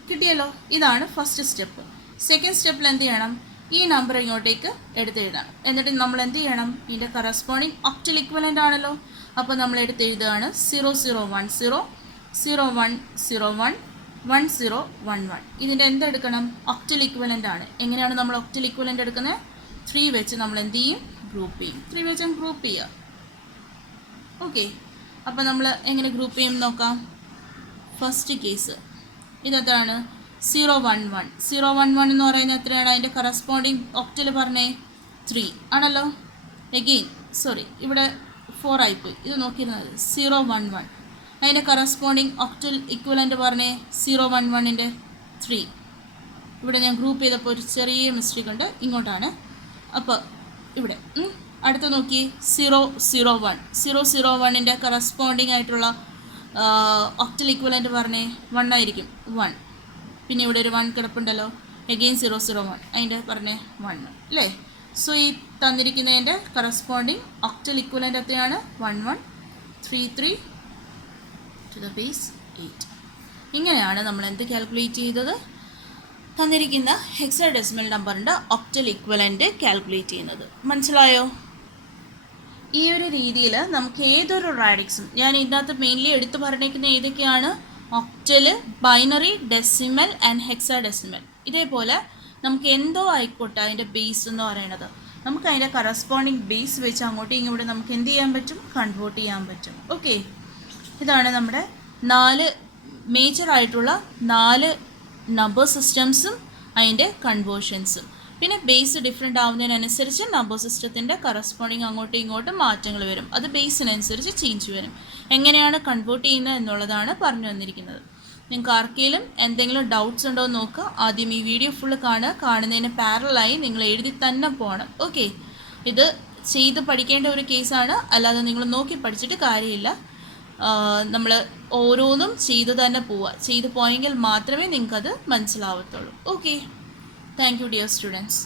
കിട്ടിയല്ലോ. ഇതാണ് ഫസ്റ്റ് സ്റ്റെപ്പ്. സെക്കൻഡ് സ്റ്റെപ്പിൽ എന്ത് ചെയ്യണം, ഈ നമ്പർ ഇങ്ങോട്ടേക്ക് എടുത്തെഴുതണം. എന്നിട്ട് നമ്മൾ എന്ത് ചെയ്യണം, ഇതിൻ്റെ കറസ്പോണ്ടിങ് ഒക്ടൽ ഇക്വലൻ്റ് ആണല്ലോ. അപ്പോൾ നമ്മൾ എടുത്തെഴുതുകയാണ് 0010 0101 1011. ഇതിൻ്റെ എന്തെടുക്കണം, ഒക്ടൽ ഇക്വലൻ്റ് ആണ്. എങ്ങനെയാണ് നമ്മൾ ഒക്ടൽ ഇക്വലൻ്റ് എടുക്കുന്നത്, 3 വെച്ച് നമ്മൾ എന്ത് ചെയ്യും, ഗ്രൂപ്പ് ചെയ്യും. 3 വെച്ച് ഗ്രൂപ്പ് ചെയ്യുക. ഓക്കെ, അപ്പോൾ നമ്മൾ എങ്ങനെ ഗ്രൂപ്പ് ചെയ്യും നോക്കാം. ഫസ്റ്റ് കേസ് ഇതെന്താണ്, 011 എന്ന് പറയുന്നത് എത്രയാണ്, അതിൻ്റെ കറസ്പോണ്ടിങ് ഒക്ടൽ പറഞ്ഞേ 3 ആണല്ലോ. എഗെയിൻ ഇവിടെ 4 ആയിപ്പോയി, ഇത് നോക്കിയിരുന്നത് 011. അതിൻ്റെ കറസ്പോണ്ടിങ് ഒക്ടൽ ഇക്വലൻ്റ് പറഞ്ഞേ 011ൻ്റെ 3. ഇവിടെ ഞാൻ ഗ്രൂപ്പ് ചെയ്തപ്പോൾ ഒരു ചെറിയ മിസ്റ്റേക്ക് ഉണ്ട്, ഇങ്ങോട്ടാണ്. അപ്പോൾ ഇവിടെ അടുത്ത് നോക്കി 001. 001ൻ്റെ കറസ്പോണ്ടിങ് ആയിട്ടുള്ള ഒക്ടൽ ഇക്വലൻ്റ് പറഞ്ഞേ 1 ആയിരിക്കും, 1. പിന്നെ ഇവിടെ ഒരു 1 കിടപ്പുണ്ടല്ലോ, എഗെയിൻ 001, അതിൻ്റെ പറഞ്ഞേ 1 അല്ലേ. സോ ഈ തന്നിരിക്കുന്നതിൻ്റെ കറസ്പോണ്ടിങ് ഒക്ടൽ ഇക്വലൻ്റ് എത്രയാണ്, 1133 to the base 8. ഇങ്ങനെയാണ് നമ്മൾ എന്ത് കാൽക്കുലേറ്റ് ചെയ്തത്, തന്നിരിക്കുന്ന ഹെക്സാഡെസിമൽ നമ്പറിൻ്റെ ഒക്ടൽ ഇക്വലൻ്റ് കാൽക്കുലേറ്റ് ചെയ്യുന്നത്. മനസ്സിലായോ? ഈ ഒരു രീതിയിൽ നമുക്ക് ഏതൊരു റാഡിക്സും, ഞാൻ ഇതിനകത്ത് മെയിൻലി എടുത്തു പറഞ്ഞിരിക്കുന്ന ഏതൊക്കെയാണ്, octal, binary, decimal and hexadecimal. ഇതേപോലെ നമുക്ക് എന്തോ ആയിക്കോട്ടെ അതിൻ്റെ ബേസ് എന്ന് പറയുന്നത്, നമുക്ക് അതിൻ്റെ കറസ്പോണ്ടിങ് ബേസ് വെച്ച് അങ്ങോട്ടും ഇങ്ങോട്ടും നമുക്ക് എന്ത് ചെയ്യാൻ പറ്റും, കൺവേർട്ട് ചെയ്യാൻ പറ്റും. ഓക്കെ, ഇതാണ് നമ്മുടെ 4 മേജറായിട്ടുള്ള 4 നമ്പർ സിസ്റ്റംസും അതിൻ്റെ കൺവേർഷൻസും. പിന്നെ ബേസ് ഡിഫറെൻ്റ് ആവുന്നതിനനുസരിച്ച് നമ്പർ സിസ്റ്റത്തിൻ്റെ കറസ്പോണ്ടിങ് അങ്ങോട്ടും ഇങ്ങോട്ടും മാറ്റങ്ങൾ വരും. അത് ബേസിനനുസരിച്ച് ചേഞ്ച് വരും. എങ്ങനെയാണ് കൺവേർട്ട് ചെയ്യുന്നത് എന്നുള്ളതാണ് പറഞ്ഞു വന്നിരിക്കുന്നത്. നിങ്ങൾക്ക് ആർക്കെങ്കിലും എന്തെങ്കിലും ഡൗട്ട്സ് ഉണ്ടോ എന്ന് നോക്കുക. ആദ്യം ഈ വീഡിയോ ഫുള്ള് കാണുക. കാണുന്നതിന് പാരലായി നിങ്ങൾ എഴുതി തന്നെ പോകണം. ഓക്കെ, ഇത് ചെയ്ത് പഠിക്കേണ്ട ഒരു കേസാണ്, അല്ലാതെ നിങ്ങൾ നോക്കി പഠിച്ചിട്ട് കാര്യമില്ല. നമ്മൾ ഓരോന്നും ചെയ്ത് തന്നെ പോവുക. ചെയ്ത് പോയെങ്കിൽ മാത്രമേ നിങ്ങൾക്കത് മനസ്സിലാവത്തുള്ളൂ. Okay, thank you dear students.